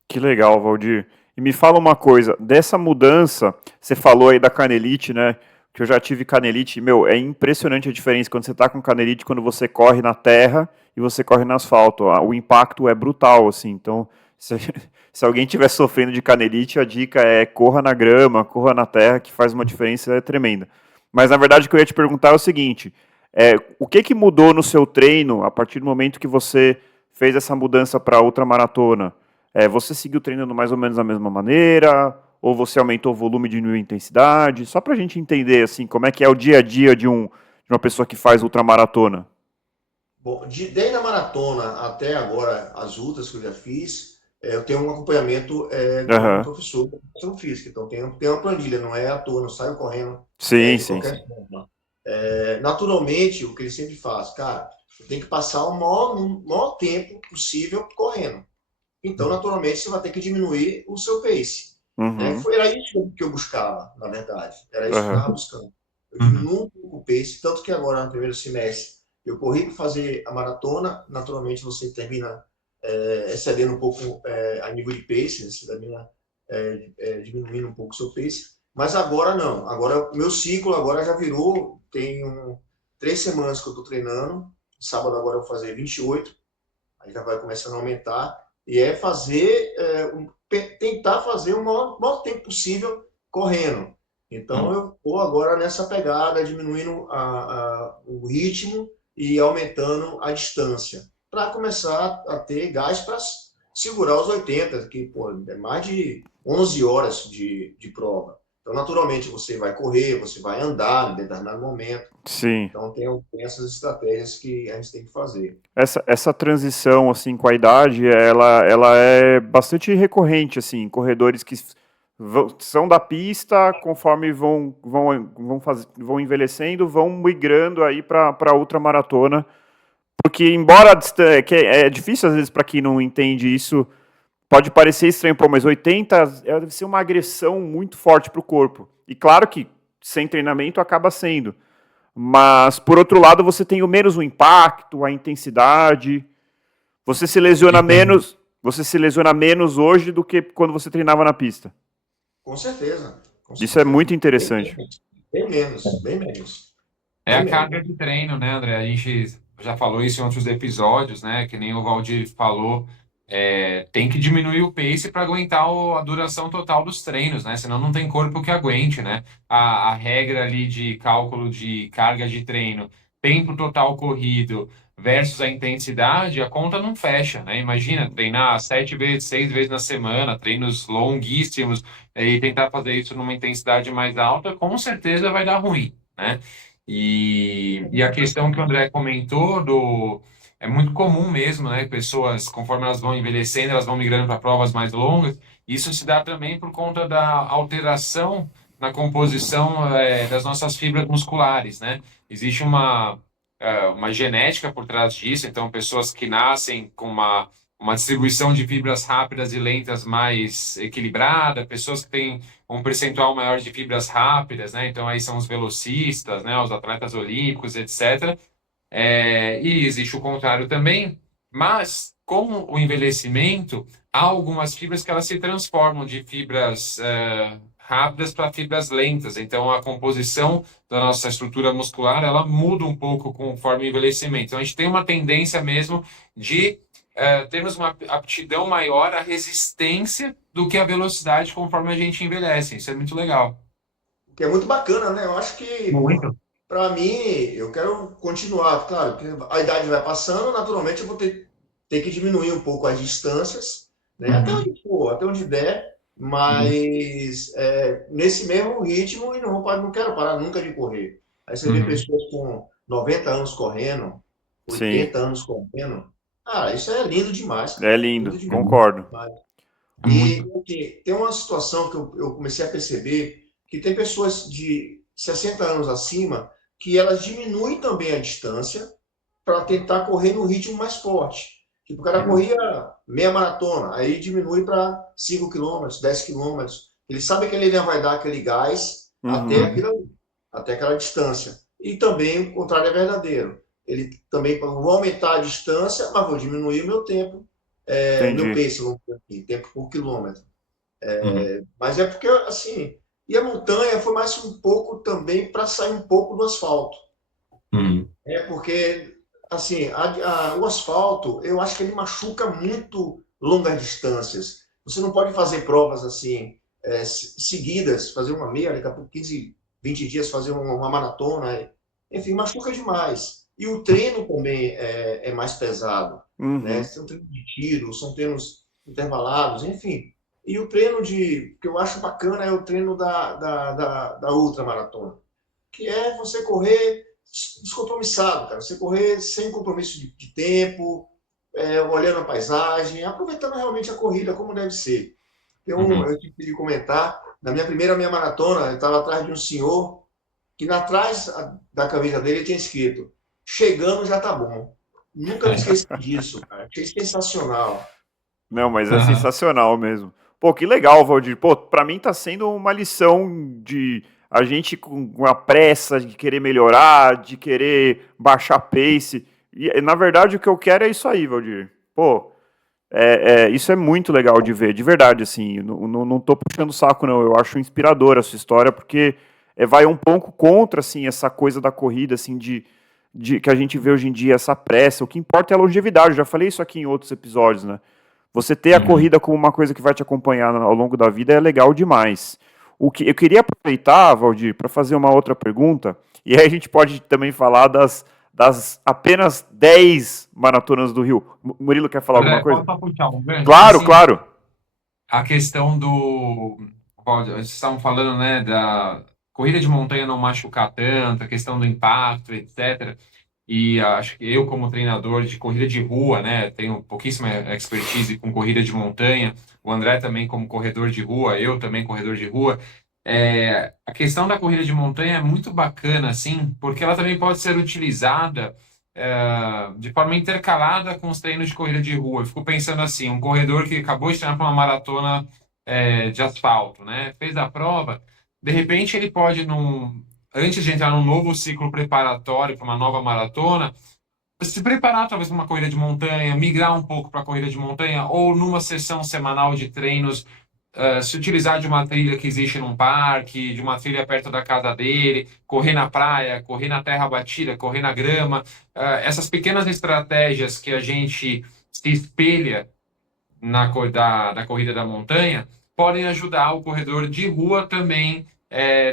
Que legal, Valdir. E me fala uma coisa, dessa mudança, você falou aí da canelite, né? Que eu já tive canelite, meu, é impressionante a diferença quando você tá com canelite, quando você corre na terra e você corre no asfalto. O impacto é brutal, assim. Então, se, se alguém estiver sofrendo de canelite, a dica é corra na grama, corra na terra, que faz uma diferença tremenda. Mas, na verdade, o que eu ia te perguntar é o seguinte, o que que mudou no seu treino a partir do momento que você fez essa mudança para a ultramaratona? Você seguiu treinando mais ou menos da mesma maneira? Ou você aumentou o volume e diminuiu a intensidade? Só para a gente entender assim, como é que é o dia a dia de uma pessoa que faz ultramaratona. Bom, desde a maratona até agora, as ultras que eu já fiz, eu tenho um acompanhamento com um Aham. professor de educação física. Então, tem uma planilha, não é à toa, não saio correndo Sim, de sim, qualquer sim. forma. Naturalmente, o que ele sempre faz, cara, você tem que passar o maior tempo possível correndo. Então, naturalmente, você vai ter que diminuir o seu pace. Né? Uhum. Era isso que eu buscava, na verdade. Era isso que eu Aham. estava buscando. Eu diminuo um pouco o pace, tanto que agora, no primeiro semestre, eu corri para fazer a maratona. Naturalmente, você termina excedendo um pouco a nível de pace, você termina diminuindo um pouco o seu pace. Mas agora não. Agora, meu ciclo agora já virou. Tem 3 semanas que eu estou treinando. Sábado agora eu vou fazer 28. Aí já vai começando a aumentar. E é fazer, tentar fazer o maior tempo possível correndo. Então eu vou agora nessa pegada, diminuindo o ritmo e aumentando a distância, para começar a ter gás para segurar os 80, que pô, é mais de 11 horas de prova. Então, naturalmente, você vai correr, você vai andar em determinado momento. Sim. Então, tem essas estratégias que a gente tem que fazer. Essa transição assim com a idade, ela é bastante recorrente assim, corredores que são da pista, conforme vão envelhecendo, vão migrando aí para ultramaratona, porque embora que é difícil às vezes para quem não entende isso, pode parecer estranho, pô, mas 80 deve ser uma agressão muito forte para o corpo. E claro que sem treinamento acaba sendo. Mas, por outro lado, você tem o menos o impacto, a intensidade. E Você se lesiona menos hoje do que quando você treinava na pista. Com certeza, com Isso é certeza. muito interessante. Bem menos, bem menos, é bem a menos. carga de treino, né, André? A gente já falou isso em outros episódios, né? Que nem o Valdir falou, tem que diminuir o pace para aguentar a duração total dos treinos, né? Senão não tem corpo que aguente, né? A regra ali de cálculo de carga de treino, tempo total corrido versus a intensidade, a conta não fecha, né? Imagina treinar 7 vezes, 6 vezes na semana, treinos longuíssimos, e tentar fazer isso numa intensidade mais alta, com certeza vai dar ruim, né? E a questão que o André comentou é muito comum mesmo, né? Pessoas, conforme elas vão envelhecendo, elas vão migrando para provas mais longas. Isso se dá também por conta da alteração na composição, das nossas fibras musculares, né? Existe uma genética por trás disso, então pessoas que nascem com uma distribuição de fibras rápidas e lentas mais equilibrada, pessoas que têm um percentual maior de fibras rápidas, né? Então aí são os velocistas, né? Os atletas olímpicos, etc. E existe o contrário também, mas com o envelhecimento, há algumas fibras que elas se transformam de fibras rápidas para fibras lentas. Então a composição da nossa estrutura muscular ela muda um pouco conforme o envelhecimento. Então a gente tem uma tendência mesmo de termos uma aptidão maior à resistência do que à velocidade conforme a gente envelhece. Isso é muito legal. Que é muito bacana, né? Eu acho que, pô, Muito. para mim, eu quero continuar. Claro, que a idade vai passando, naturalmente eu vou ter que diminuir um pouco as distâncias, né? Até Uhum. onde for, até onde der. mas nesse mesmo ritmo e não quero parar nunca de correr. Aí você vê Uhum. pessoas com 90 anos correndo, Sim, 80 anos correndo. Ah, isso é lindo demais, cara. é lindo, Lindo demais. concordo. É muito. E assim, tem uma situação que eu comecei a perceber que tem pessoas de 60 anos acima que elas diminuem também a distância para tentar correr no ritmo mais forte. Tipo, o cara corria meia maratona, aí diminui para 5 quilômetros, 10 quilômetros. Ele sabe que ele ainda vai dar aquele gás até, Uhum, até aquela distância. E também o contrário é verdadeiro. Ele também, vou aumentar a distância, mas vou diminuir o meu tempo, meu entendi. pace, vamos dizer assim, tempo por quilômetro. Uhum. Mas é porque, assim, e a montanha foi mais um pouco também para sair um pouco do asfalto. Uhum. É porque, assim, o asfalto, eu acho que ele machuca muito longas distâncias. Você não pode fazer provas assim, seguidas, fazer uma meia, daqui a pouco 15, 20 dias fazer uma maratona. Enfim, machuca demais. E o treino também é mais pesado, né? Uhum. São treinos de tiro, são treinos intervalados, enfim. E o treino que eu acho bacana é o treino da ultramaratona, que é você correr descompromissado, cara. Você correr sem compromisso de tempo, olhando a paisagem, aproveitando realmente a corrida como deve ser. Uhum. Eu tive que comentar, na minha primeira meia maratona, eu estava atrás de um senhor que atrás da camisa dele tinha escrito: chegando já tá bom. Nunca me esqueci disso, cara. Achei sensacional. Não, mas é sensacional mesmo. Pô, que legal, Valdir. Pô, pra mim tá sendo uma lição de a gente com a pressa de querer melhorar, de querer baixar pace. E na verdade o que eu quero é isso aí, Valdir. Pô, isso é muito legal de ver, de verdade, assim. Não tô puxando o saco, não. Eu acho inspiradora a sua história, porque vai um pouco contra, assim, essa coisa da corrida, assim, de que a gente vê hoje em dia, essa pressa. O que importa é a longevidade. Eu já falei isso aqui em outros episódios, né? Você ter a Uhum. corrida como uma coisa que vai te acompanhar ao longo da vida é legal demais. O que eu queria aproveitar, Valdir, para fazer uma outra pergunta, e aí a gente pode também falar das apenas 10 maratonas do Rio. Murilo quer falar alguma André, coisa? posso só puxar um gancho? Porque Claro, assim, claro. a questão do. Vocês estavam falando, né, da corrida de montanha não machucar tanto, a questão do impacto, etc. E acho que eu, como treinador de corrida de rua, né, tenho pouquíssima expertise com corrida de montanha. O André também, como corredor de rua, eu também, corredor de rua. A questão da corrida de montanha é muito bacana, assim, porque ela também pode ser utilizada de forma intercalada com os treinos de corrida de rua. Eu fico pensando assim, um corredor que acabou de treinar para uma maratona de asfalto, né, fez a prova, de repente ele pode, antes de entrar num novo ciclo preparatório para uma nova maratona, se preparar talvez para uma corrida de montanha, migrar um pouco para a corrida de montanha, ou numa sessão semanal de treinos, se utilizar de uma trilha que existe num parque, de uma trilha perto da casa dele, correr na praia, correr na terra batida, correr na grama, essas pequenas estratégias que a gente se espelha da corrida da montanha podem ajudar o corredor de rua também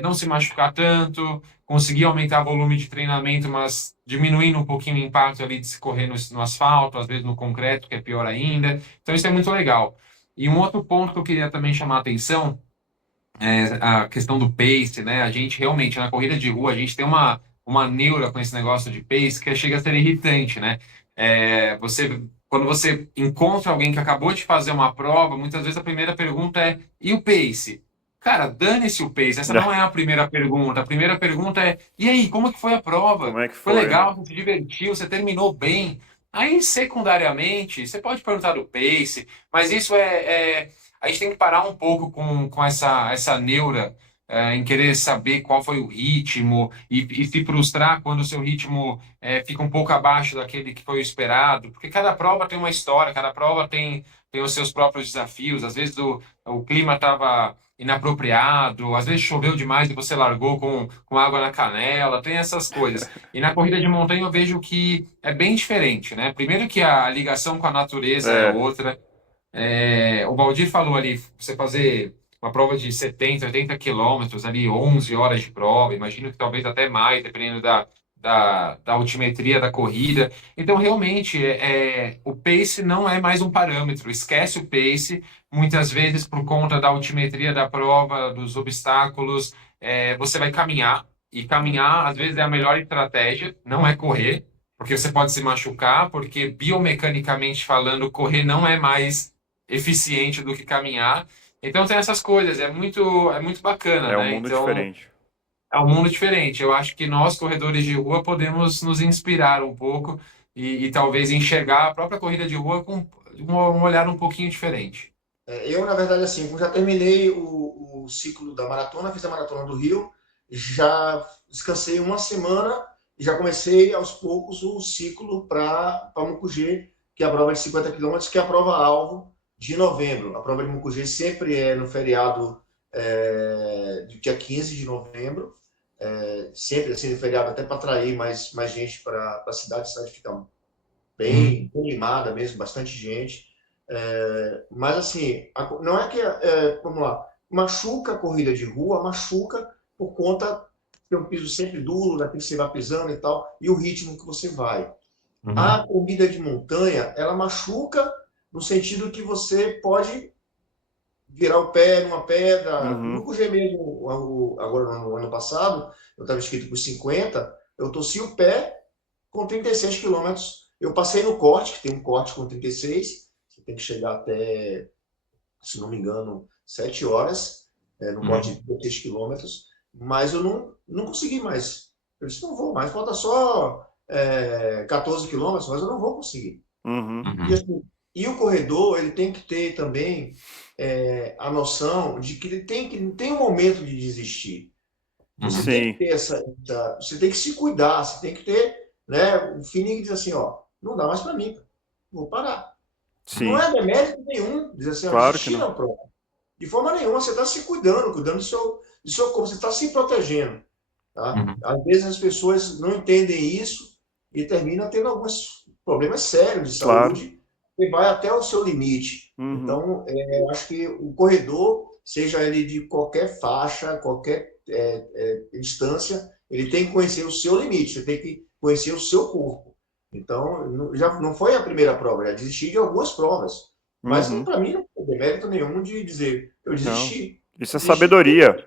não se machucar tanto, conseguir aumentar o volume de treinamento, mas diminuindo um pouquinho o impacto ali de se correr no asfalto, às vezes no concreto, que é pior ainda. Então isso é muito legal. E um outro ponto que eu queria também chamar a atenção é a questão do pace, né? A gente realmente, na corrida de rua, a gente tem uma neura com esse negócio de pace que chega a ser irritante, né? Quando você encontra alguém que acabou de fazer uma prova, muitas vezes a primeira pergunta é: e o pace? Cara, dane-se o pace. Essa não é a primeira pergunta. A primeira pergunta é: e aí, como que foi a Como prova? é que Foi foi, né? legal? Você se divertiu? Você terminou bem? Aí, secundariamente, você pode perguntar do pace, mas isso a gente tem que parar um pouco com essa neura em querer saber qual foi o ritmo e se frustrar quando o seu ritmo fica um pouco abaixo daquele que foi o esperado, porque cada prova tem uma história, cada prova tem os seus próprios desafios. Às vezes o clima estava inapropriado, às vezes choveu demais e você largou com água na canela, tem essas coisas. E na corrida de montanha eu vejo que é bem diferente, né? Primeiro que a ligação com a natureza é É, outra. O Valdir falou ali, você fazer uma prova de 70, 80 quilômetros ali, 11 horas de prova, imagino que talvez até mais, dependendo da altimetria da corrida. Então, realmente, o pace não é mais um parâmetro. Esquece o pace, muitas vezes por conta da altimetria da prova, dos obstáculos, você vai caminhar. E caminhar, às vezes, é a melhor estratégia, não é correr, porque você pode se machucar, porque biomecanicamente falando, correr não é mais eficiente do que caminhar. Então, tem essas coisas, é muito bacana, É um né? mundo Então, diferente. é um mundo diferente. Eu acho que nós, corredores de rua, podemos nos inspirar um pouco e talvez enxergar a própria corrida de rua com um olhar um pouquinho diferente. Eu, na verdade, assim, como já terminei o ciclo da maratona, fiz a maratona do Rio, já descansei uma semana e já comecei aos poucos o ciclo para Mucugê, que é a prova de 50 quilômetros, que é a prova-alvo de novembro. A prova de Mucugê sempre é no feriado do dia 15 de novembro, sempre assim, no feriado, até para atrair mais gente para a cidade fica bem, Uhum. bem animada mesmo, bastante gente. Mas assim, não é que, vamos lá, machuca a corrida de rua, machuca por conta de um piso sempre duro, daquele que você vai pisando e tal, e o ritmo que você vai. A Uhum. corrida de montanha, ela machuca no sentido que você pode virar o pé numa pedra. No Uhum. Mucugê mesmo, agora no ano passado, eu estava inscrito por 50, eu torci o pé com 36 quilômetros. Eu passei no corte, que tem um corte com 36, você tem que chegar até, se não me engano, 7 horas, no corte Uhum. de 36 quilômetros, mas eu não consegui mais. Eu disse, não vou mais, falta só 14 quilômetros, mas eu não vou conseguir. Uhum. E, Uhum. assim, e o corredor, ele tem que ter também a noção de que ele tem um momento de desistir. Você Uhum. tem que Sim, ter você tem que se cuidar, você tem que ter, né, o feeling que diz assim, ó, não dá mais para mim, cara. Vou parar. Não sim. é demérito nenhum dizer assim, ó, Claro que desistir não. não, pronto. De forma nenhuma, você está se cuidando, cuidando do seu corpo, você está se protegendo, tá? Uhum. Às vezes as pessoas não entendem isso e terminam tendo alguns problemas sérios de Claro. saúde e vai até o seu limite. Uhum. Então, eu acho que o corredor, seja ele de qualquer faixa, qualquer distância, ele tem que conhecer o seu limite, você tem que conhecer o seu corpo. Então, já não foi a primeira prova, já desisti de algumas provas. Mas Uhum. para mim não tem demérito nenhum de dizer eu Não. desisti. Isso é Desisti porque eu sabedoria.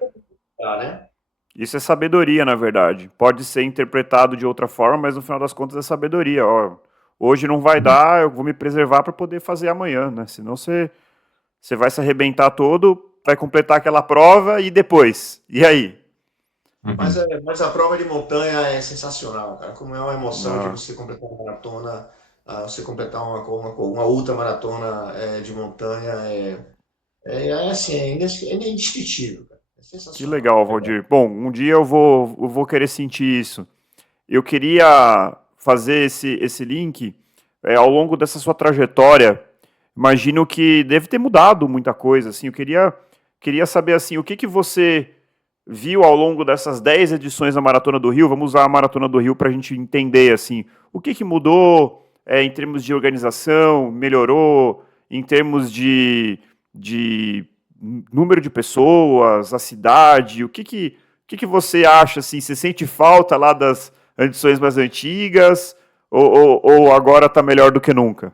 tá, né? Isso é sabedoria, na verdade. Pode ser interpretado de outra forma, mas no final das contas é sabedoria. Ó, hoje não vai Uhum. dar, eu vou me preservar para poder fazer amanhã, né? Senão você vai se arrebentar todo, vai completar aquela prova e depois. E aí? Mas, Uhum. mas a prova de montanha é sensacional, cara. Como é uma emoção de Ah, você completar uma maratona, você completar uma ultra maratona de montanha, assim, é indescritível, cara. É que sensacional, legal, de verdade. Valdir. Bom, um dia eu vou querer sentir isso. Eu queria fazer esse link ao longo dessa sua trajetória. Imagino que deve ter mudado muita coisa. Assim, eu queria saber assim, o que que você viu ao longo dessas 10 edições da Maratona do Rio. Vamos usar a Maratona do Rio para a gente entender assim, o que que mudou em termos de organização, melhorou em termos de número de pessoas, a cidade. O que que você acha assim? Você sente falta lá das edições mais antigas ou agora está melhor do que nunca?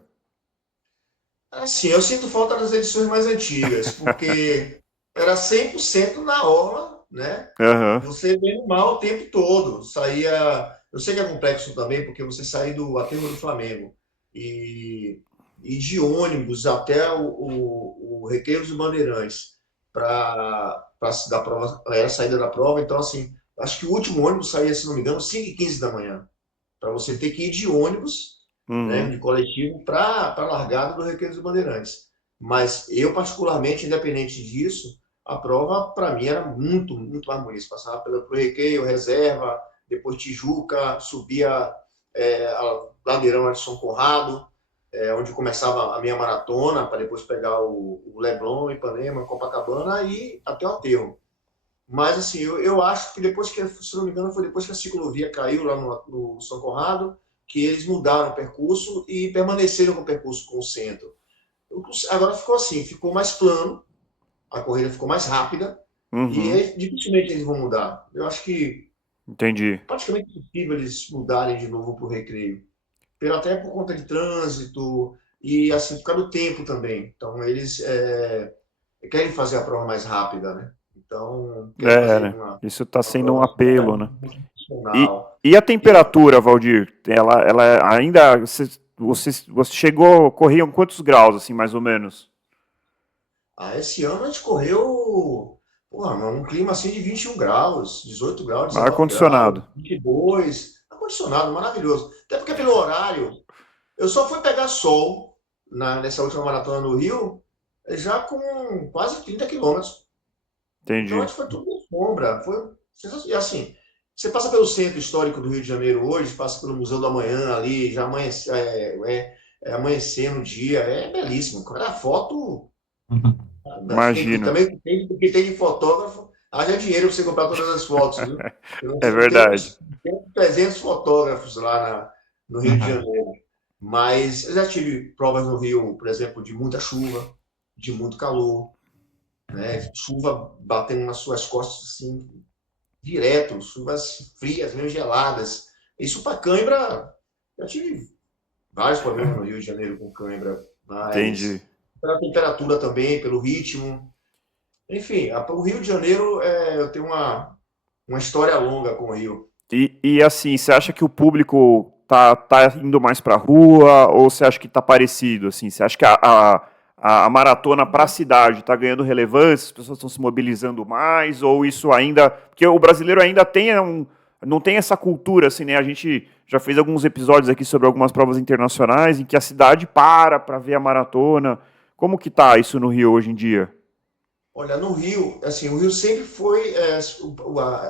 Assim, eu sinto falta das edições mais antigas, porque era 100% na orla, né? Aham. Você vendo mal o tempo todo. Saía. Eu sei que é complexo também, porque você sai do aterro do Flamengo e de ônibus até o Recreio dos Bandeirantes para da prova, a saída da prova. Então, assim, acho que o último ônibus saía, se não me engano, 5h15 da manhã para você ter que ir de ônibus, né, Uhum. de coletivo, para a largada do Recreio dos Bandeirantes. Mas eu, particularmente, independente disso, a prova, para mim, era muito, muito mais bonita. Passava pelo Recreio, Reserva, depois Tijuca, subia a Ladeirão de São Conrado, onde começava a minha maratona, para depois pegar o Leblon, Ipanema, Copacabana e até o aterro. Mas, assim, eu acho que depois que, se não me engano, foi depois que a ciclovia caiu lá no São Conrado, que eles mudaram o percurso e permaneceram com o percurso com o centro. Agora ficou assim, ficou mais plano, a corrida ficou mais rápida, e Uhum. dificilmente eles vão mudar. Eu acho que Entendi. Praticamente impossível eles mudarem de novo para o recreio. Até por conta de trânsito e assim, por causa do tempo também. Então, eles querem fazer a prova mais rápida, né? Então, querem É, fazer né? uma, Isso está uma sendo um prova apelo, né? E, profissional. e a E temperatura, Valdir? Ela ainda. Você chegou, corriam quantos graus, assim, mais ou menos? esse ano a gente correu, porra, um clima assim de 21 graus, 18 graus, 19 graus, Ar-condicionado. 22, ar-condicionado, maravilhoso. Até porque pelo horário, eu só fui pegar sol nessa última maratona no Rio, já com quase 30 quilômetros. Então a Entendi. gente foi tudo em sombra. Foi sensacional. E assim, você passa pelo centro histórico do Rio de Janeiro hoje, passa pelo Museu da Manhã ali, já amanhecendo o dia, é belíssimo. Cara, a foto. Acho que Imagino. também o que tem de fotógrafo, haja dinheiro para você comprar todas as fotos, viu? É Tem verdade. uns 300 fotógrafos lá no Rio de Janeiro. Mas eu já tive provas no Rio, por exemplo, de muita chuva, de muito calor, né? Chuva batendo nas suas costas assim, direto, chuvas frias, meio geladas. Isso para cãibra, eu tive vários problemas no Rio de Janeiro com cãibra, Entendi. mas pela temperatura também, pelo ritmo. Enfim, o Rio de Janeiro, eu tenho uma história longa com o Rio. E assim, você acha que o público tá indo mais pra rua ou você acha que tá parecido, assim? Você acha que a maratona para a cidade tá ganhando relevância, as pessoas estão se mobilizando mais ou isso ainda... Porque o brasileiro ainda não tem essa cultura, assim, né? A gente já fez alguns episódios aqui sobre algumas provas internacionais em que a cidade para ver a maratona. Como que tá isso no Rio hoje em dia? Olha, no Rio, assim, o Rio sempre foi,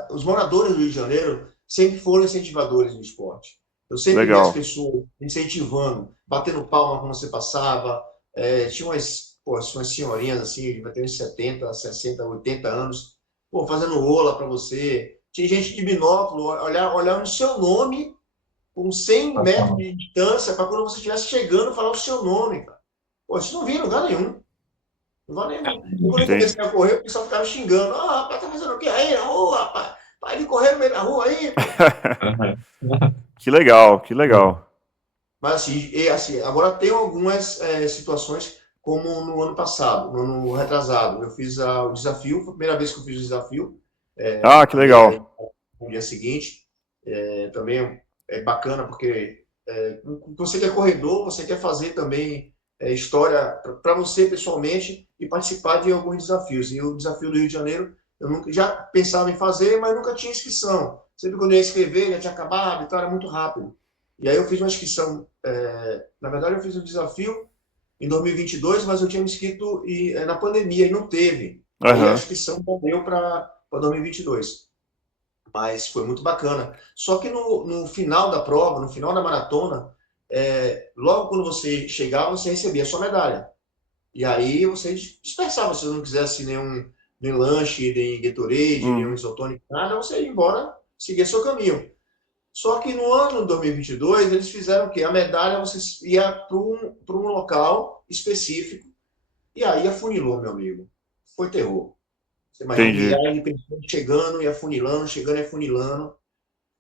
os moradores do Rio de Janeiro sempre foram incentivadores do esporte. Eu sempre vi as Legal. pessoas incentivando, batendo palma quando você passava. Tinha umas senhorinhas assim, de ter uns 70, 60, 80 anos, pô, fazendo ola para você. Tinha gente de binóculo, olhar o seu nome com 100 metros de distância para quando você estivesse chegando falar o seu nome, cara. Pô, isso não vi em lugar nenhum. Não vou nem. Eu, quando eu Entendi. comecei a correr, o pessoal ficava xingando. Ah, rapaz, tá fazendo o quê aí na rua, rapaz? Vai vir correr no meio da rua aí, pô. Que legal, que legal. Mas assim, assim agora tem algumas situações, como no ano passado, no ano retrasado. Eu fiz o desafio, foi a primeira vez que eu fiz o desafio, Ah, que a meia legal. no dia seguinte. Também é bacana, porque você que é corredor, você quer fazer também história para você pessoalmente e participar de alguns desafios. E o desafio do Rio de Janeiro, eu nunca, já pensava em fazer, mas nunca tinha inscrição. Sempre quando eu ia escrever, já tinha acabado, então era muito rápido. E aí eu fiz uma inscrição, na verdade eu fiz o desafio em 2022, mas eu tinha me inscrito na pandemia e não teve. Aí a Aham. inscrição deu para 2022. Mas foi muito bacana. Só que no final da prova, no final da maratona, logo quando você chegava, você recebia a sua medalha. E aí você dispersava, se você não quisesse nem lanche, nem Gatorade, nenhum Hum, isotônico, nada, você ia embora, seguir seu caminho. Só que no ano de 2022, eles fizeram o quê? A medalha você ia para um local específico, e aí afunilou, meu amigo. Foi terror. Você imagina entendi. milhares de pessoas chegando e afunilando, chegando e afunilando.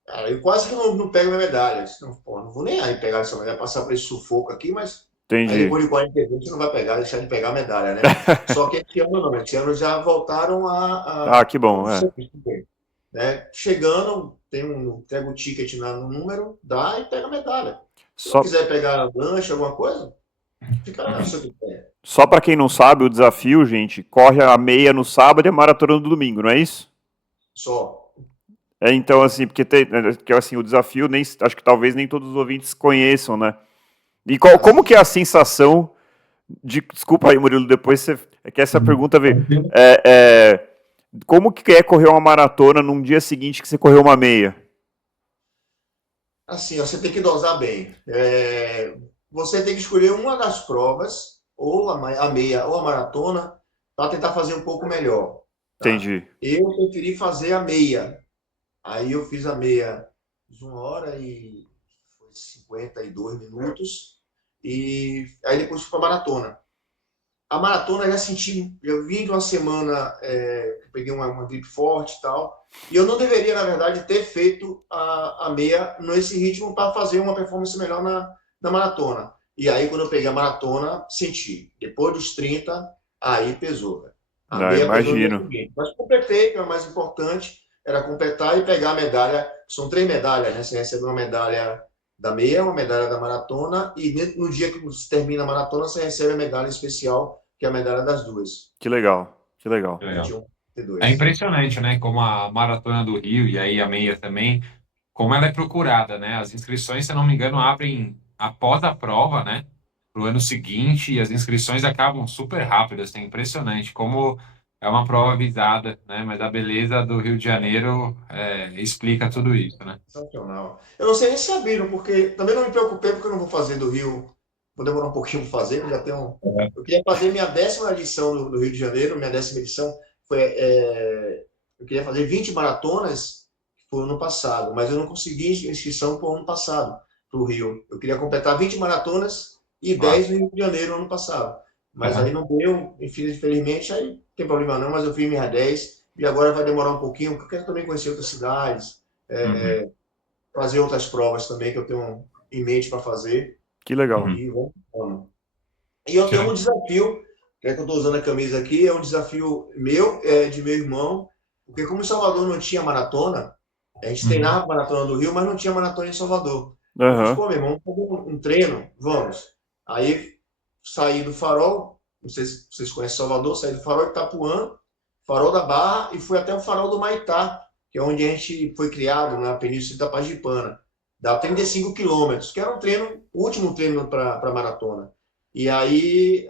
Cara, eu quase que não pego minha medalha. Não, pô, não vou nem aí pegar essa medalha, passar por esse sufoco aqui, mas aí Entendi. depois de 40 minutos você não vai pegar, deixar de pegar a medalha, né? Só que esse ano não, esse ano já voltaram Ah, a que bom, como é. sempre, né? Chegando, pega o ticket no número, dá e pega a medalha. Se não Só, quiser pegar lanche, alguma coisa, fica a seu critério. só para quem não sabe, o desafio, gente, corre a meia no sábado e a maratona no domingo, não é isso? Só. É, então, assim, porque assim, o desafio, nem, acho que talvez nem todos os ouvintes conheçam, né? E como que é a sensação desculpa aí, Murilo, depois você, é que essa pergunta veio. É, é, como que é correr uma maratona num dia seguinte que você correu uma meia? Assim, ó, você tem que dosar bem. Você tem que escolher uma das provas, ou a meia ou a maratona, para tentar fazer um pouco melhor. Tá? Entendi. Eu preferi fazer a meia. Aí eu fiz a meia de 1 hora e 52 minutos. E aí depois fui para a maratona. A maratona já senti, eu vim de uma semana, peguei uma gripe forte e tal, e eu não deveria, na verdade, ter feito a meia nesse ritmo para fazer uma performance melhor na maratona. E aí, quando eu peguei a maratona, senti. Depois dos 30, aí pesou, velho. A Não, meia pesou no dia imagino. seguinte. Mas completei, que é o mais importante, era completar e pegar a medalha. São 3 medalhas, né? Você recebe uma medalha da meia, uma medalha da maratona, e no dia que você termina a maratona, você recebe a medalha especial, que é a medalha das duas. Que legal, que legal. Legal. 21 e É 22. impressionante, né? Como a Maratona do Rio e aí a meia também, como ela é procurada, né? As inscrições, se eu não me engano, abrem após a prova, né? Para o ano seguinte, e as inscrições acabam super rápidas. É impressionante como é uma prova visada, né? Mas a beleza do Rio de Janeiro explica tudo isso, né? Sensacional. Eu não sei nem se sabiam, porque também não me preocupei, porque eu não vou fazer do Rio. Vou demorar um pouquinho para fazer, porque já tenho. Eu queria fazer minha 10ª edição do Rio de Janeiro, minha 10ª edição foi. Eu queria fazer 20 maratonas, que foi ano passado, mas eu não consegui inscrição para o ano passado, para o Rio. Eu queria completar 20 maratonas e Ó, 10 no Rio de Janeiro ano passado. Mas aí aham, não deu, infelizmente, aí não tem problema não, mas eu fiz minha 10 e agora vai demorar um pouquinho, porque eu quero também conhecer outras cidades. uhum, Fazer outras provas também que eu tenho em mente para fazer. Que legal. uhum. E vamos. E eu tenho um desafio, que é que eu estou usando a camisa aqui, é um desafio meu, de meu irmão, porque como em Salvador não tinha maratona, a gente Uhum. treinava a maratona do Rio, mas não tinha maratona em Salvador. Eu disse, Aham. pô, meu irmão, vamos fazer um treino, vamos. Aí saí do Farol, não sei se vocês conhecem Salvador, saí do Farol de Itapuã, Farol da Barra e fui até o Farol do Maitá, que é onde a gente foi criado na Península de Itapajipana. Dá 35 quilômetros, que era um treino, o último treino para maratona. E aí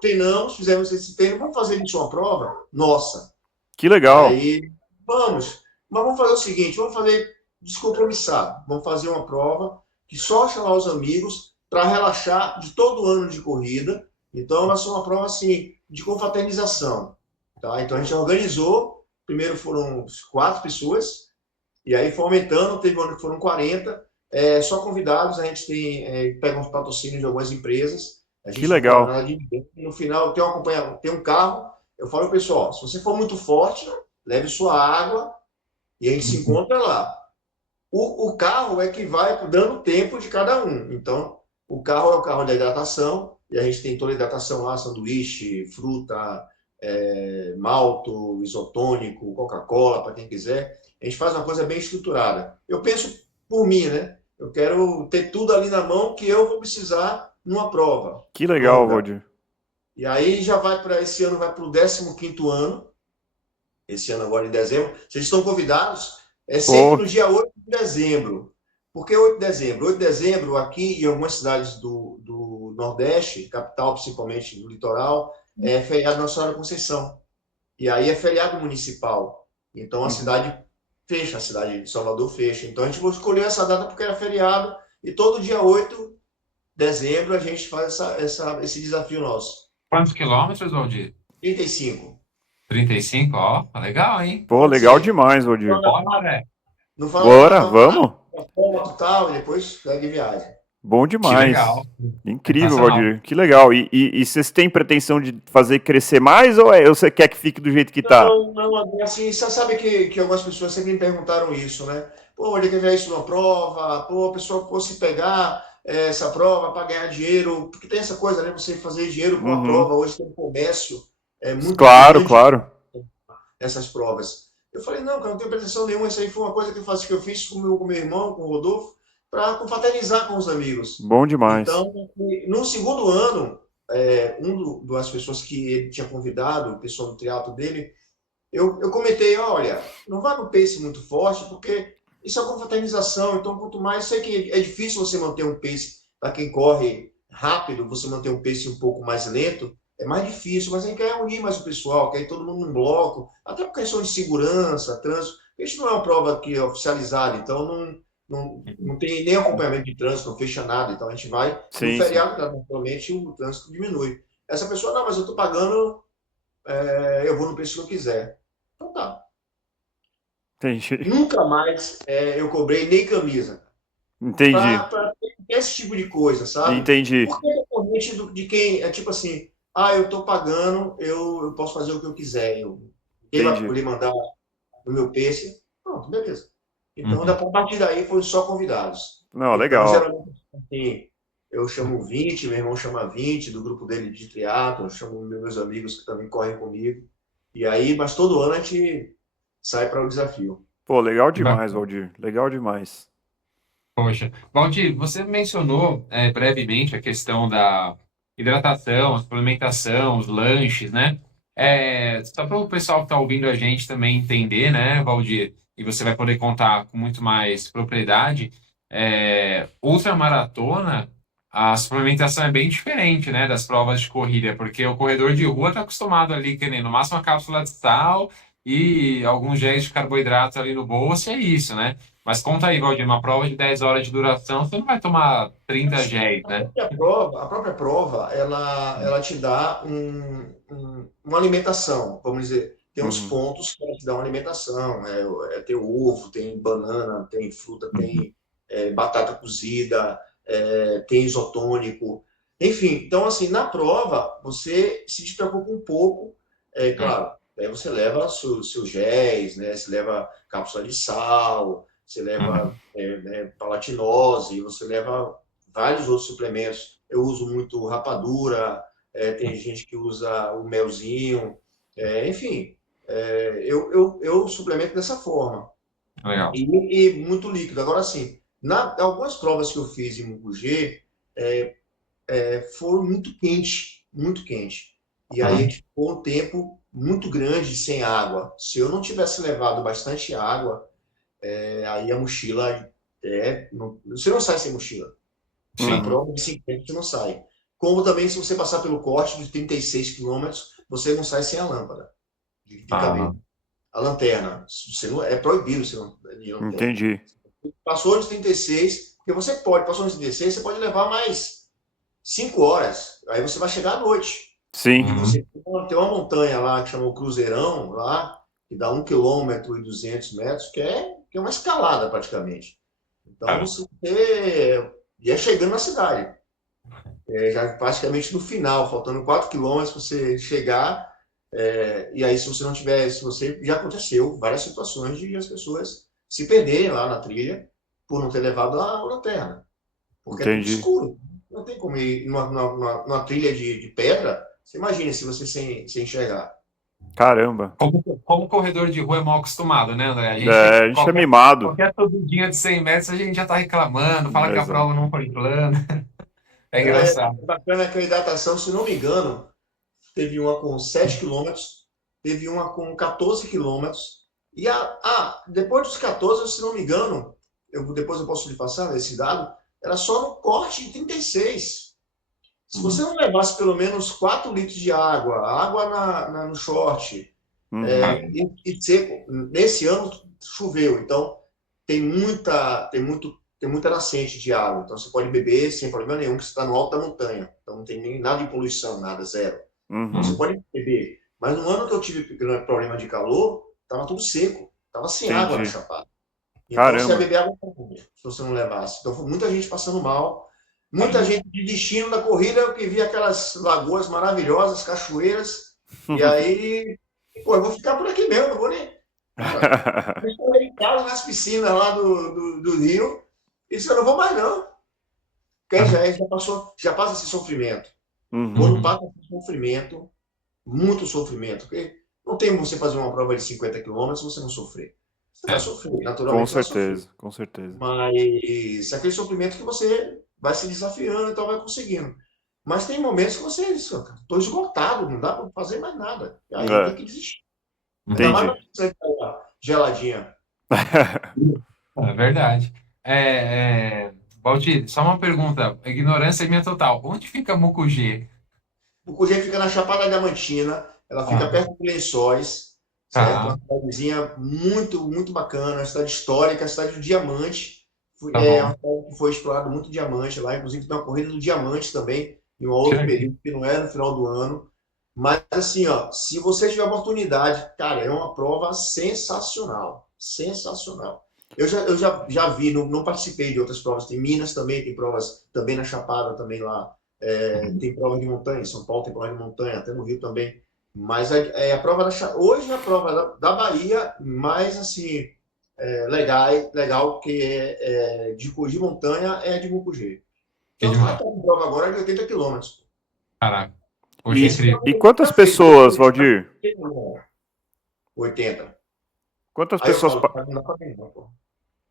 treinamos, fizemos esse treino, vamos fazer isso uma prova? Nossa! Que legal. Aí, vamos. Mas vamos fazer o seguinte, vamos fazer descompromissado. Vamos fazer uma prova que só chamar os amigos para relaxar de todo o ano de corrida. Então, vai ser uma prova assim, de confraternização. Tá? Então, a gente organizou. Primeiro foram 4 pessoas, e aí foi aumentando, teve um ano que foram 40. Só convidados, a gente pega uns patrocínios de algumas empresas. A Que gente não cobra legal. nada de ninguém. No final, tem um carro. Eu falo, ao pessoal, se você for muito forte, leve sua água e a gente se Uhum. encontra lá. O carro é que vai dando tempo de cada um. Então, o carro é o carro da hidratação, e a gente tem toda a hidratação lá, sanduíche, fruta, malto, isotônico, Coca-Cola, para quem quiser. A gente faz uma coisa bem estruturada. Eu penso por mim, né? Eu quero ter tudo ali na mão que eu vou precisar numa prova Que legal, longa. Valdir. E aí já vai para esse ano, vai para o 15º ano, esse ano agora em dezembro. Vocês estão convidados, é sempre Pô, no dia 8 de dezembro. Por que 8 de dezembro? 8 de dezembro, aqui em algumas cidades do Nordeste, capital principalmente do litoral, é feriado Nossa Senhora da Conceição. E aí é feriado municipal. Então a uhum. cidade fecha, a cidade de Salvador fecha. Então a gente escolheu essa data porque era feriado, e todo dia 8 de dezembro a gente faz esse desafio nosso. Quantos quilômetros, Valdir? 35. 35, ó, tá legal, hein? Pô, Pode legal ser. demais, Valdir. Bora, velho. Não fala Bora, nada, vamos? foto e tal, e depois segue viagem. Bom Que demais. legal. Incrível, Sensacional. Valdir. Que legal. E vocês têm pretensão de fazer crescer mais ou você quer que fique do jeito que tá? Não, assim, você sabe que algumas pessoas sempre me perguntaram isso, né? Pô, onde é que vai isso numa prova? Pô, a pessoa fosse pegar essa prova para ganhar dinheiro, porque tem essa coisa, né? Você fazer dinheiro com a Uhum. prova, hoje tem um comércio muito Claro, grande claro. essas provas. Eu falei, não, cara, não tenho pretensão nenhuma, isso aí foi uma coisa que eu fiz com meu irmão, com o Rodolfo, para confraternizar com os amigos. Bom demais. Então, no segundo ano, das pessoas que ele tinha convidado, o pessoal do triatlo dele, eu comentei, olha, não vá no pace muito forte, porque isso é uma confraternização, então quanto mais, sei que é difícil você manter um pace, para quem corre rápido, você manter um pace um pouco mais lento, é mais difícil, mas a gente quer unir mais o pessoal, quer ir todo mundo num bloco, até por questão de segurança, trânsito, a gente não é uma prova aqui oficializada, então não tem nem acompanhamento de trânsito, não fecha nada, então a gente vai, no Sim, sim. feriado, naturalmente, o trânsito diminui. Essa pessoa, não, mas eu estou pagando, eu vou no preço que eu quiser. Então tá. Entendi. Nunca mais eu cobrei nem camisa. Entendi. Para ter esse tipo de coisa, sabe? Entendi. Porque é corrente de quem é tipo assim, eu estou pagando, eu posso fazer o que eu quiser. Quem vai poder mandar o meu pace? Pronto, beleza. Então, a partir daí, foi só convidados. Não, então, legal. Geralmente, assim, eu chamo 20, meu irmão chama 20, do grupo dele de triatlo, eu chamo meus amigos que também correm comigo. E aí, mas todo ano a gente sai para o desafio. Pô, legal demais, Valdir. Legal demais. Poxa, Valdir, você mencionou brevemente a questão da hidratação, a suplementação, os lanches, né? Só para o pessoal que está ouvindo a gente também entender, né, Valdir, e você vai poder contar com muito mais propriedade, ultramaratona, a suplementação é bem diferente, né, das provas de corrida, porque o corredor de rua está acostumado ali, querendo no máximo uma cápsula de sal e alguns géis de carboidrato ali no bolso, e é isso, né? Mas conta aí, Valdir, uma prova de 10 horas de duração, você não vai tomar 30 géis, né? A própria prova, ela te dá uma alimentação, vamos dizer, tem uns pontos que ela te dá uma alimentação, tem ovo, tem banana, tem fruta, tem batata cozida, tem isotônico, enfim. Então, assim, na prova, você se despreocupa um pouco, claro, aí você leva seus géis, né? Você leva cápsula de sal, você leva palatinose, você leva vários outros suplementos. Eu uso muito rapadura, tem gente que usa o melzinho, enfim, eu suplemento dessa forma. Legal. E muito líquido. Agora, sim, algumas provas que eu fiz em Mucugê foram muito quente, muito quente. E aí a gente ficou um tempo muito grande sem água. Se eu não tivesse levado bastante água, aí a mochila você não sai sem mochila. Na prova de 50 você não sai. Como também se você passar pelo corte de 36 quilômetros, você não sai sem a lâmpada de cabelo. A lanterna. É proibido você não Entendi. Passou de 36, porque você pode, passou de 36, você pode levar mais 5 horas. Aí você vai chegar à noite. Sim. E você tem uma montanha lá que chama o Cruzeirão, lá, que dá 1,2 km, que é uma escalada praticamente. Então você ia chegando na cidade. Já praticamente no final, faltando 4 quilômetros para você chegar. E aí, se você não tiver, já aconteceu várias situações de as pessoas se perderem lá na trilha por não ter levado a lanterna. Porque é tudo escuro. Não tem como ir numa trilha de pedra. Você imagina se você sem enxergar. Caramba. Como corredor de rua é mal acostumado, né, André? A gente é mimado. Qualquer subidinha de 100 metros a gente já tá reclamando, fala que a prova não foi plana. É engraçado. Bacana que a hidratação, se não me engano, teve uma com 7 quilômetros, teve uma com 14 quilômetros. E depois dos 14, se não me engano, depois eu posso lhe passar esse dado, era só no corte de 36. Se você não levasse pelo menos 4 litros de água no short, e seco, nesse ano choveu, então tem muita nascente de água, então você pode beber sem problema nenhum, que você está no alto da montanha, então não tem nem nada de poluição, nada, zero. Então você pode beber. Mas no ano que eu tive problema de calor, estava tudo seco, estava sem água na chapada. Então você ia beber água se você não levasse. Então foi muita gente passando mal. Muita gente desistindo da corrida, porque via aquelas lagoas maravilhosas, cachoeiras, e aí, eu vou ficar por aqui mesmo, não vou nem. Eu estou em casa nas piscinas lá do Rio, e disse, eu não vou mais não. Porque já passa esse sofrimento. Quando passa esse sofrimento, muito sofrimento, porque não tem você fazer uma prova de 50 quilômetros se você não sofrer. Você vai sofrer, naturalmente. Com certeza. Mas aquele sofrimento que você vai se desafiando, então vai conseguindo. Mas tem momentos que você diz, estou esgotado, não dá para fazer mais nada. E aí tem que desistir. Ainda mais você geladinha. É verdade. Valdir, só uma pergunta, ignorância minha total. Onde fica Mucugê? Mucugê fica na Chapada Diamantina, ela fica perto de Lençóis, certo? Uma cidadezinha muito, muito bacana, uma cidade histórica, a cidade do Diamante. Uma cidade que foi explorado muito diamante lá, inclusive tem uma corrida do diamante também, em um outro período, que não é no final do ano. Mas, assim, se você tiver oportunidade, cara, é uma prova sensacional. Sensacional. Eu já vi, não participei de outras provas. Tem Minas também, tem provas também na Chapada, também lá Tem prova de montanha, em São Paulo tem prova de montanha, até no Rio também. Mas a prova hoje a prova da Bahia, mais assim, legal que de montanha é a de Mucugê. Que Tanto que a demais. prova agora é de 80 quilômetros. Caraca. Poxa, E, Esse incrível. e quantas pessoas, Valdir? 80. Quantas Aí eu pessoas. falo, cara, não dá pra mim, não, pô.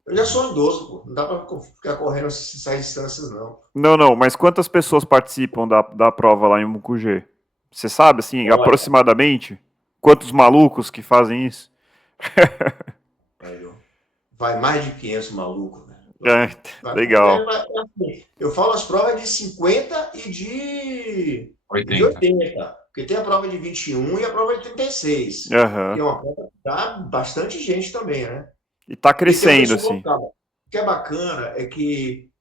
Eu já sou idoso, pô. Não dá pra ficar correndo essas distâncias, não. Não, mas quantas pessoas participam da prova lá em Mucugê? Você sabe, assim, Olha, aproximadamente? Quantos malucos que fazem isso? velho, vai mais de 500 malucos, velho. É, legal. Assim, eu falo as provas de 50 e de 80. 80. Porque tem a prova de 21 e a prova de 36. Que Aham. é uma prova que dá bastante gente também, né? E tá E tem o crescendo, pessoal assim. local. O que é bacana é que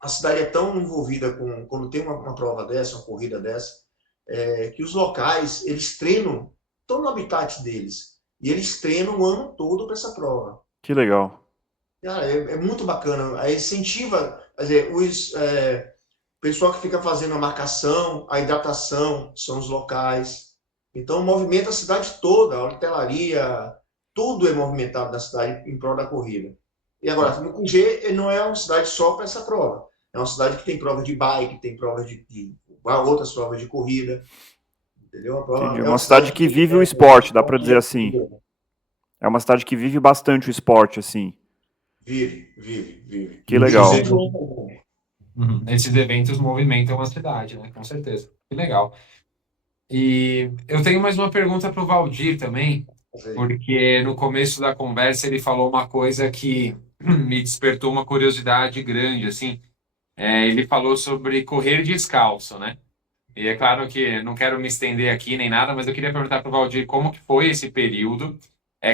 a cidade é tão envolvida quando tem uma prova dessa, uma corrida dessa, que os locais, eles treinam, estão no habitat deles. E eles treinam o ano todo para essa prova. Que legal. Cara, é muito bacana. Aí incentiva, quer dizer, o pessoal que fica fazendo a marcação, a hidratação, são os locais. Então, movimenta a cidade toda, a hotelaria, tudo é movimentado na cidade em prol da corrida. E agora, no QG não é uma cidade só para essa prova. É uma cidade que tem prova de bike, tem prova de outras provas de corrida. Entendeu? Entendi. É É uma uma cidade cidade que que vive o esporte, dá pra dizer assim. É uma cidade que vive bastante o esporte, assim. vive. Que Esses legal. São eventos, João também. esses eventos movimentam a cidade, né? Com certeza. Que legal. E eu tenho mais uma pergunta para o Valdir também, porque no começo da conversa ele falou uma coisa que me despertou uma curiosidade grande, assim. Ele falou sobre correr descalço, né? E é claro que não quero me estender aqui nem nada, mas eu queria perguntar para o Valdir como que foi esse período.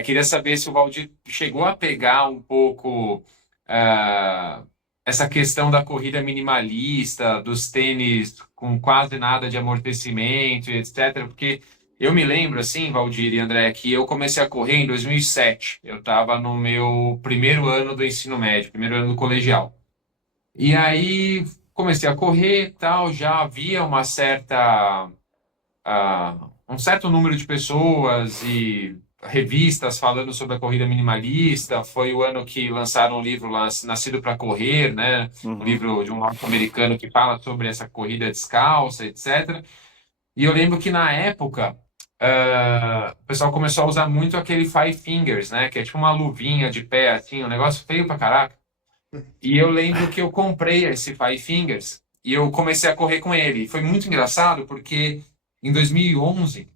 Queria saber se o Valdir chegou a pegar um pouco ah, essa questão da corrida minimalista, dos tênis com quase nada de amortecimento, e etc. Porque eu me lembro, assim, Valdir e André, que eu comecei a correr em 2007. Eu estava no meu primeiro ano do ensino médio, primeiro ano do colegial. E aí comecei a correr, tal, já havia um certo número de pessoas e revistas falando sobre a corrida minimalista. Foi o ano que lançaram o livro lá, Nascido para Correr, né? Um Uhum. livro de um norte-americano que fala sobre essa corrida descalça, etc. E eu lembro que na época o pessoal começou a usar muito aquele Five Fingers, né? Que é tipo uma luvinha de pé, assim, um negócio feio pra caraca. E eu lembro que eu comprei esse Five Fingers e eu comecei a correr com ele. Foi muito engraçado porque em 2011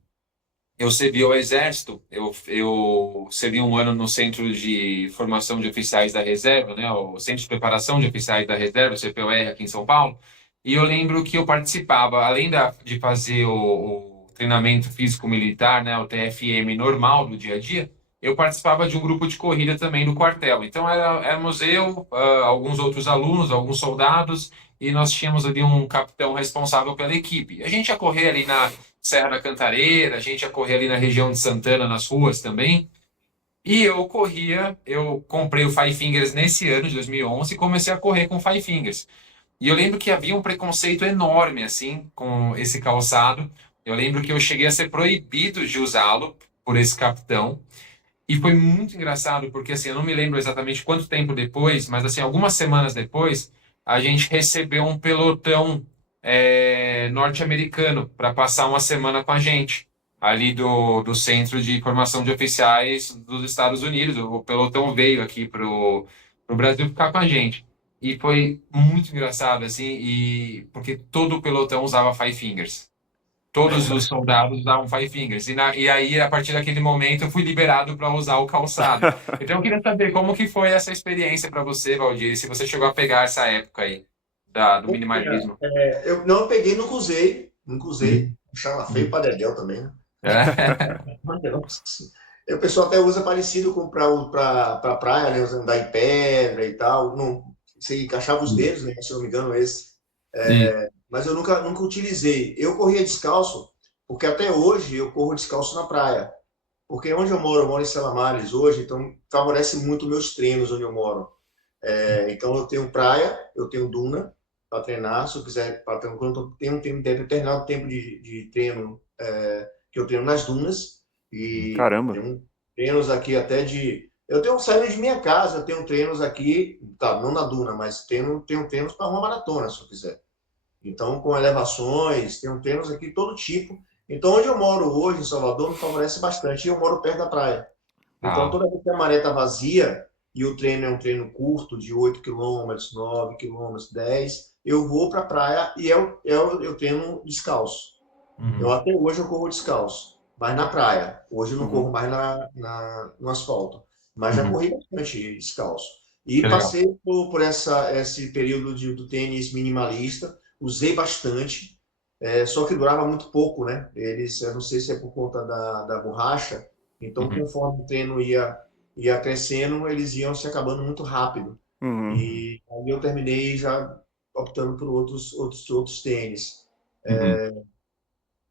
eu servi ao Exército. Eu servi um ano no Centro de Formação de Oficiais da Reserva, né? O Centro de Preparação de Oficiais da Reserva, o CPOR, aqui em São Paulo. E eu lembro que eu participava, além de fazer o treinamento físico-militar, né? O TFM normal do dia a dia, eu participava de um grupo de corrida também no quartel. Então, éramos eu, alguns outros alunos, alguns soldados, e nós tínhamos ali um capitão responsável pela equipe. A gente ia correr ali na Serra da Cantareira, a gente ia correr ali na região de Santana, nas ruas também. E eu comprei o Five Fingers nesse ano de 2011 e comecei a correr com Five Fingers. E eu lembro que havia um preconceito enorme, assim, com esse calçado. Eu lembro que eu cheguei a ser proibido de usá-lo por esse capitão. E foi muito engraçado, porque, assim, eu não me lembro exatamente quanto tempo depois, mas, assim, algumas semanas depois, a gente recebeu um pelotão norte-americano para passar uma semana com a gente, ali do Centro de Formação de Oficiais dos Estados Unidos. O pelotão veio aqui pro Brasil ficar com a gente. E foi muito engraçado, assim, porque todo o pelotão usava Five Fingers. Todos os soldados usavam Five Fingers. E aí, a partir daquele momento, eu fui liberado para usar o calçado. Então, eu queria saber como que foi essa experiência para você, Valdir, e se você chegou a pegar essa época aí do minimalismo. Eu não peguei, nunca usei. Achava feio para dedéu também, né? É. Mas não. O pessoal até usa parecido com para praia, né? Usando andar em pedra e tal. Não, você encaixava os dedos, né? Se eu não me engano, esse. Sim. Mas eu nunca utilizei. Eu corria descalço, porque até hoje eu corro descalço na praia. Porque onde eu moro em Selamares hoje, então favorece muito meus treinos onde eu moro. Então eu tenho praia, eu tenho duna, para treinar, se eu quiser, quando eu tenho um determinado tempo de treino, que eu treino nas dunas, e Caramba. tenho treinos aqui até de... Eu tenho um saído de minha casa, eu tenho treinos aqui, tá, não na duna, mas tenho treinos para uma maratona, se eu quiser. Então, com elevações, tenho treinos aqui de todo tipo. Então, onde eu moro hoje, em Salvador, me favorece bastante. E eu moro perto da praia. Então, Tá. toda vez que a maré está vazia e o treino é um treino curto, de 8 quilômetros, 9 quilômetros, 10, eu vou para a praia e eu treino descalço. Uhum. Até hoje eu corro descalço, mas na praia. Hoje eu não Uhum. corro mais no asfalto, mas já Uhum. corri bastante descalço. Que E legal. passei por esse período do tênis minimalista, usei bastante, só que durava muito pouco, né? Eu não sei se é por conta da borracha, então Uhum. conforme o treino ia crescendo, eles iam se acabando muito rápido. Uhum. E aí eu terminei já optando por outros tênis. Uhum.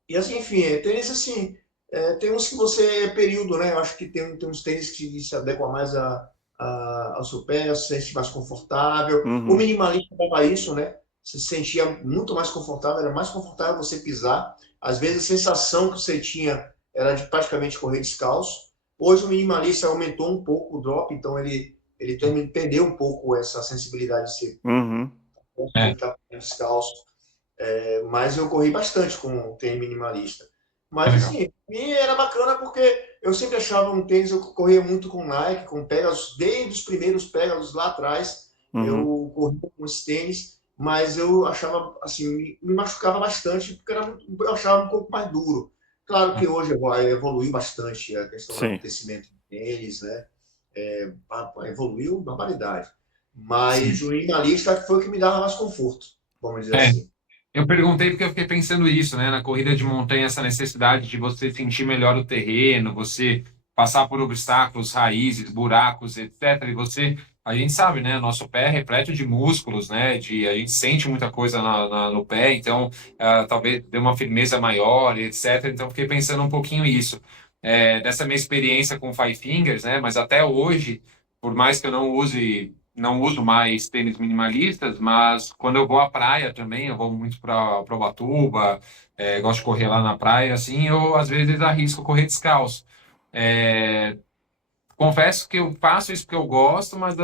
E assim, enfim, tênis assim, tem uns que você é período, né? Eu acho que tem uns tênis que se adequam mais ao seu pé, se sente mais confortável. O Uhum. minimalista dava isso, né? Você se sentia muito mais confortável, era mais confortável você pisar. Às vezes a sensação que você tinha era de praticamente correr descalço. Hoje o minimalista aumentou um pouco o drop, então ele perdeu um pouco essa sensibilidade de ser Uhum. É, estar descalço. Mas eu corri bastante com o tênis minimalista. que Mas legal. assim, e era bacana porque eu sempre achava um tênis, eu corria muito com Nike, com Pegasus, desde os primeiros Pegasus lá atrás, Uhum. eu corria com esse tênis, mas eu achava, assim, me machucava bastante, porque eu achava um pouco mais duro. Claro que hoje evoluiu bastante a questão do Sim. amortecimento do tênis, né? Evoluiu barbaridade. Mas Sim. o minimalista foi o que me dava mais conforto, vamos dizer É, assim. eu perguntei porque eu fiquei pensando isso, né? Na corrida de montanha, essa necessidade de você sentir melhor o terreno, você passar por obstáculos, raízes, buracos, etc. E você, a gente sabe, né? Nosso pé é repleto de músculos, né? A gente sente muita coisa no pé, então talvez dê uma firmeza maior, etc. Então, fiquei pensando um pouquinho isso. Dessa minha experiência com Five Fingers, né? Mas até hoje, por mais que eu não uso mais tênis minimalistas, mas quando eu vou à praia também, eu vou muito para Ubatuba, gosto de correr lá na praia, assim, eu às vezes arrisco correr descalço. É, confesso que eu faço isso porque eu gosto, mas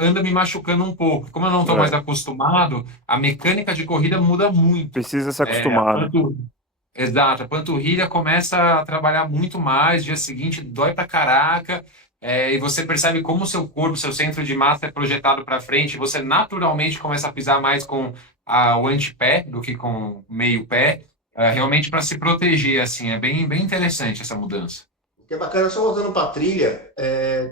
anda me machucando um pouco. Como eu não estou mais É. acostumado, a mecânica de corrida muda muito. Precisa se A acostumar, né? Exato, a panturrilha começa a trabalhar muito mais, dia seguinte dói pra caraca, e você percebe como o seu corpo, seu centro de massa é projetado para frente, você naturalmente começa a pisar mais com o antepé do que com o meio pé, realmente para se proteger, assim, é bem, bem interessante essa mudança. O que é bacana, só voltando para a trilha,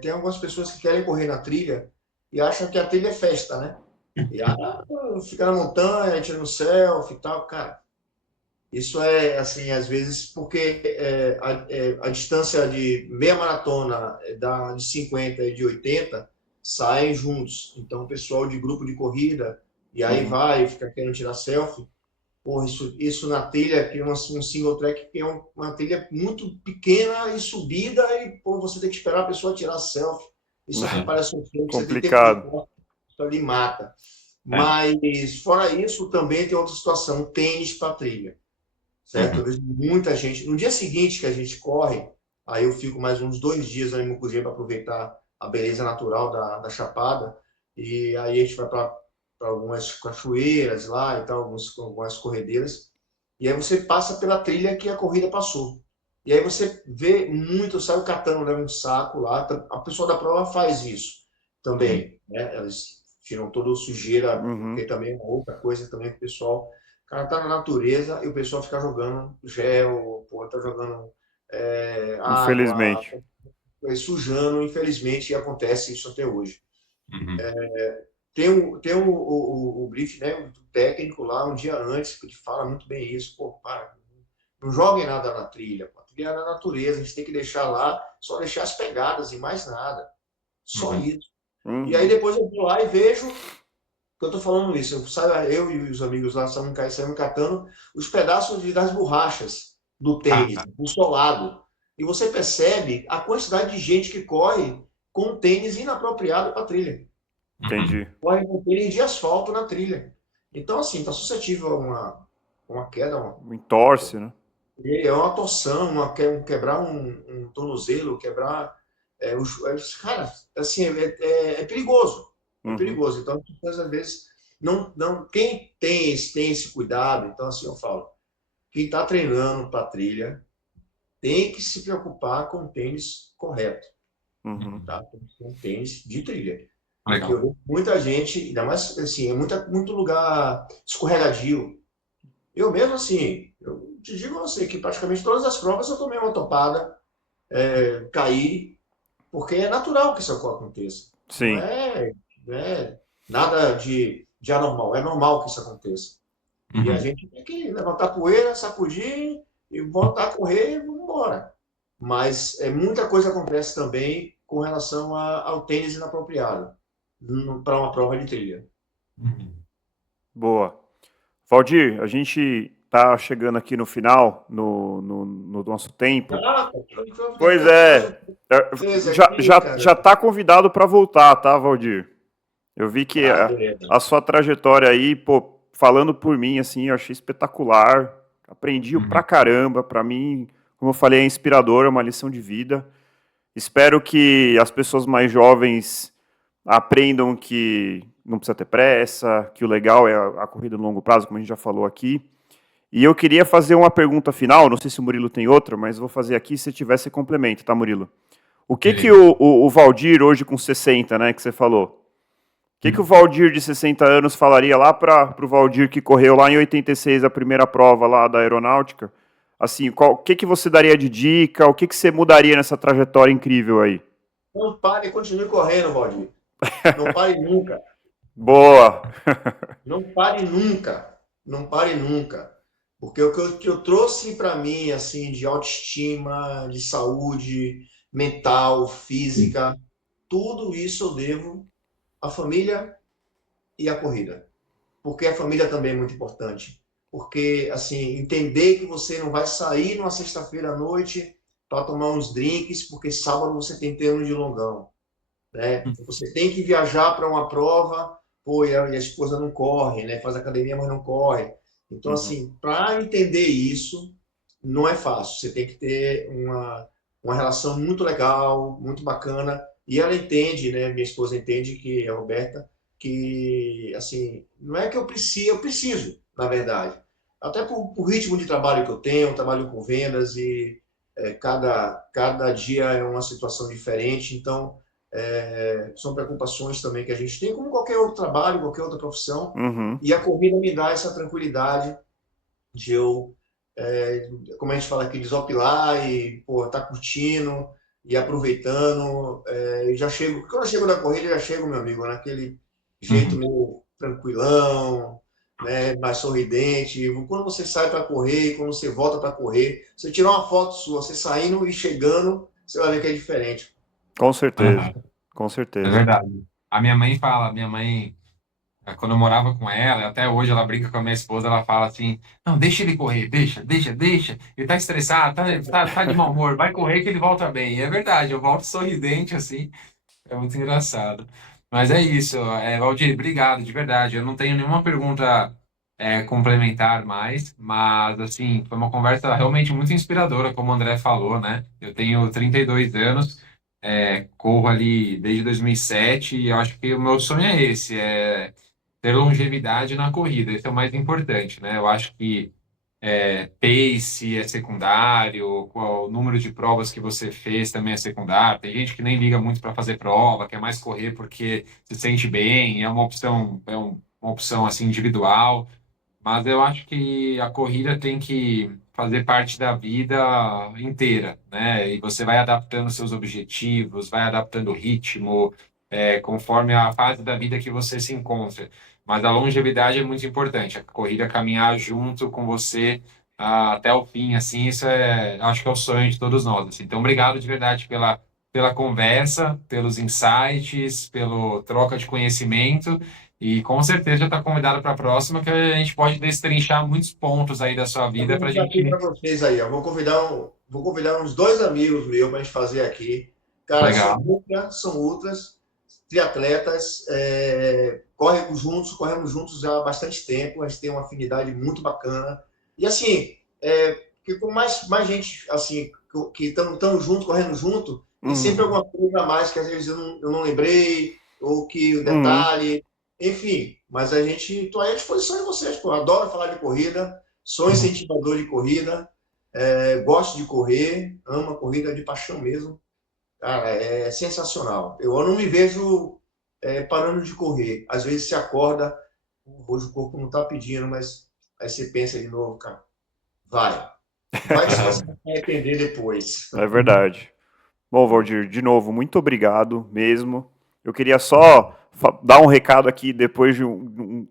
tem algumas pessoas que querem correr na trilha e acham que a trilha é festa, né? E fica na montanha, tira no selfie e tal, cara. Isso é, assim, às vezes, porque a distância de meia maratona de 50 e de 80 saem juntos. Então, o pessoal de grupo de corrida, e aí Uhum. vai, fica querendo tirar selfie. Porra, isso na trilha, que é um single track, que é uma trilha muito pequena e subida, e pô, você tem que esperar a pessoa tirar selfie. Isso aqui É, parece um filme que você tem tempo de Complicado. corte, isso ali mata. é. Mas, fora isso, também tem outra situação, tênis para trilha, certo? Eu Uhum, vejo muita gente. No dia seguinte que a gente corre, aí eu fico mais uns 2 dias ali no Mucugê para aproveitar a beleza natural da Chapada, e aí a gente vai para algumas cachoeiras lá e tal, algumas corredeiras, e aí você passa pela trilha que a corrida passou. E aí você vê muito, eu saio catando, leva um saco lá, a pessoa da prova faz isso uhum, também, né? Elas tiram toda a sujeira, porque Uhum. também é uma outra coisa também que o pessoal cara tá na natureza e o pessoal fica jogando gel, pô, tá jogando água, Infelizmente. sujando, infelizmente, e acontece isso até hoje. uhum. Tem o brief, né, o técnico lá um dia antes, que fala muito bem isso, pô, para, não joguem nada na trilha, pô. A trilha é na natureza, a gente tem que deixar lá, só deixar as pegadas e mais nada, só Uhum. isso. E aí Uhum. depois eu vou lá e vejo que eu tô falando isso, eu e os amigos lá saímos catando os pedaços das borrachas do Ah, tênis, do solado. E você percebe a quantidade de gente que corre com tênis inapropriado para trilha. uhum. Entendi. Corre com tênis de asfalto na trilha. Então, assim, está suscetível a uma queda, Entorce, né? é uma torção, quebrar um tornozelo, quebrar. Cara, assim, é perigoso. É Uhum, perigoso. Então, às vezes, quem tem esse cuidado, então, assim, eu falo, quem está treinando para trilha tem que se preocupar com o tênis correto, uhum. tá? Com o tênis de trilha. Porque eu Legal. vejo muita gente, ainda mais assim, muito lugar escorregadio. Eu mesmo, assim, eu te digo a você que praticamente todas as provas eu tomei uma topada, caí, porque é natural que isso aconteça. Não Sim. é, não é nada de anormal, é normal que isso aconteça. E a Uhum. gente tem que levantar poeira, sacudir e voltar a correr e vamos embora. Mas muita coisa acontece também com relação ao tênis inapropriado para uma prova de trilha. Uhum. Boa. Valdir, a gente tá chegando aqui no final, no nosso tempo. Ah, Pois tem mais um é, é, coisa já, aqui, já, cara. já tá convidado para voltar, tá, Valdir? Eu vi que Ah, beleza. a sua trajetória aí, pô, falando por mim, assim, eu achei espetacular. Aprendi pra Uhum. caramba. Pra mim, como eu falei, é inspirador, é uma lição de vida. Espero que as pessoas mais jovens aprendam que não precisa ter pressa, que o legal é a corrida no longo prazo, como a gente já falou aqui. E eu queria fazer uma pergunta final, não sei se o Murilo tem outra, mas vou fazer aqui, se tiver, você complementa, tá, Murilo? O que que Beleza. o Valdir, hoje com 60, né, que você falou, o que que o Uhum. Valdir de 60 anos falaria lá para o Valdir que correu lá em 86 a primeira prova lá da aeronáutica? Assim, o que que você daria de dica? O que que você mudaria nessa trajetória incrível aí? Não pare e continue correndo, Valdir. Não pare nunca. Boa. Não pare nunca. Não pare nunca. Porque o que eu trouxe para mim, assim, de autoestima, de saúde mental, física, tudo isso eu devo à família e à corrida. Porque a família também é muito importante. Porque, assim, entender que você não vai sair numa sexta-feira à noite para tomar uns drinks, porque sábado você tem treino de longão, né? Você tem que viajar para uma prova, pô, e a esposa não corre, né? Faz academia, mas não corre. Então, Uhum, assim, para entender isso, não é fácil. Você tem que ter uma relação muito legal, muito bacana. E ela entende, né? Minha esposa entende que a Roberta, que assim, não é que eu preciso, na verdade. Até por ritmo de trabalho que eu tenho, eu trabalho com vendas e cada dia é uma situação diferente. Então, são preocupações também que a gente tem, como qualquer outro trabalho, qualquer outra profissão. uhum, E a corrida me dá essa tranquilidade de eu, como a gente fala aqui, desopilar e pô, tá curtindo e aproveitando. E já chego, quando eu chego na corrida, eu já chego, meu amigo, naquele jeito Uhum. meio tranquilão, né, mais sorridente. Quando você sai para correr, quando você volta para correr, você tirar uma foto sua, você saindo e chegando, você vai ver que é diferente. com certeza, Aham. com É certeza. verdade. A minha mãe fala, minha mãe, quando eu morava com ela, até hoje ela brinca com a minha esposa, ela fala assim, não, deixa ele correr, deixa, ele tá estressado, tá de mau humor, vai correr que ele volta bem. E é verdade, eu volto sorridente, assim, é muito engraçado. Mas é isso, Valdir, obrigado, de verdade. Eu não tenho nenhuma pergunta complementar mais, mas, assim, foi uma conversa realmente muito inspiradora, como o André falou, né? Eu tenho 32 anos, corro ali desde 2007 e eu acho que o meu sonho é esse, ter longevidade na corrida. Esse é o mais importante, né? Eu acho que pace é secundário, qual o número de provas que você fez também é secundário. Tem gente que nem liga muito para fazer prova, quer mais correr porque se sente bem, é uma opção, uma opção assim individual. Mas eu acho que a corrida tem que fazer parte da vida inteira, né? E você vai adaptando seus objetivos, vai adaptando o ritmo, conforme a fase da vida que você se encontra. Mas a longevidade é muito importante, a corrida caminhar junto com você até o fim, assim, isso acho que é o sonho de todos nós, assim. Então, obrigado de verdade pela conversa, pelos insights, pelo troca de conhecimento. E com certeza já está convidado para a próxima, que a gente pode destrinchar muitos pontos aí da sua Eu vida vou para a contar aqui gente. para vocês aí, ó. Vou convidar uns dois amigos meus para a gente fazer aqui. Cara, Legal. são ultras triatletas, corremos juntos já há bastante tempo, a gente tem uma afinidade muito bacana. E assim, que com mais gente assim, que estamos juntos, correndo junto, tem sempre alguma coisa a mais que às vezes eu não lembrei, ou que o detalhe, enfim. Mas a gente, estou aí à disposição de vocês, pô. Adoro falar de corrida, sou incentivador de corrida, gosto de correr, amo a corrida de paixão mesmo. Cara, é sensacional. Eu não me vejo parando de correr. Às vezes você acorda, hoje o corpo não está pedindo, mas aí você pensa de novo, cara, vai que você vai se arrepender depois. É verdade. Bom, Valdir, de novo, muito obrigado mesmo. Eu queria só dar um recado aqui, depois de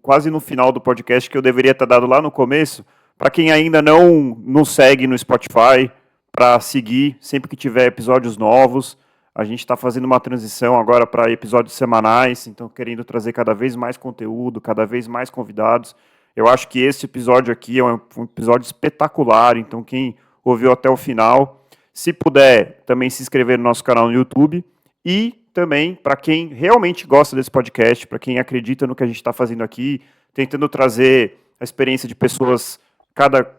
quase no final do podcast, que eu deveria ter dado lá no começo, para quem ainda não nos segue no Spotify, para seguir sempre que tiver episódios novos. A gente está fazendo uma transição agora para episódios semanais, então querendo trazer cada vez mais conteúdo, cada vez mais convidados. Eu acho que esse episódio aqui é um episódio espetacular, então quem ouviu até o final, se puder também se inscrever no nosso canal no YouTube, e também para quem realmente gosta desse podcast, para quem acredita no que a gente está fazendo aqui, tentando trazer a experiência de pessoas,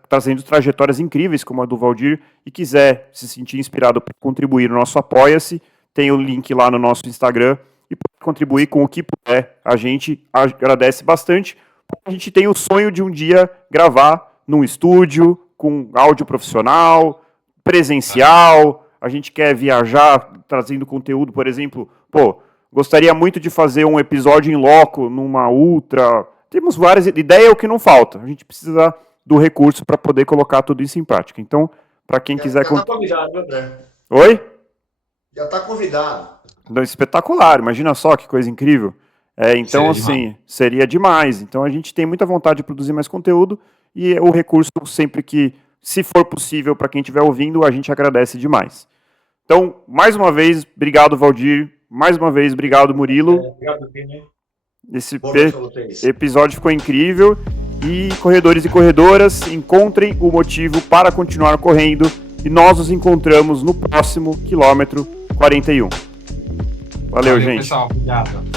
trazendo trajetórias incríveis como a do Valdir, e quiser se sentir inspirado para contribuir no nosso Apoia-se, tem o link lá no nosso Instagram, e pode contribuir com o que puder. A gente agradece bastante. A gente tem o sonho de um dia gravar num estúdio, com áudio profissional, presencial. A gente quer viajar trazendo conteúdo, por exemplo, gostaria muito de fazer um episódio em loco numa ultra. Temos várias ideias, é o que não falta. A gente precisa do recurso para poder colocar tudo isso em prática. Então, para quem quiser... Já está convidado, André. Oi? Já está convidado. Espetacular, imagina só que coisa incrível. Então, assim, seria demais. Então, a gente tem muita vontade de produzir mais conteúdo e o recurso sempre que, se for possível, para quem estiver ouvindo, a gente agradece demais. Então, mais uma vez, obrigado, Valdir. Mais uma vez, obrigado, Murilo. Obrigado, Pini. Esse episódio ficou incrível. E, corredores e corredoras, encontrem o motivo para continuar correndo. E nós nos encontramos no próximo quilômetro 41. Valeu, gente. Pessoal. Obrigado.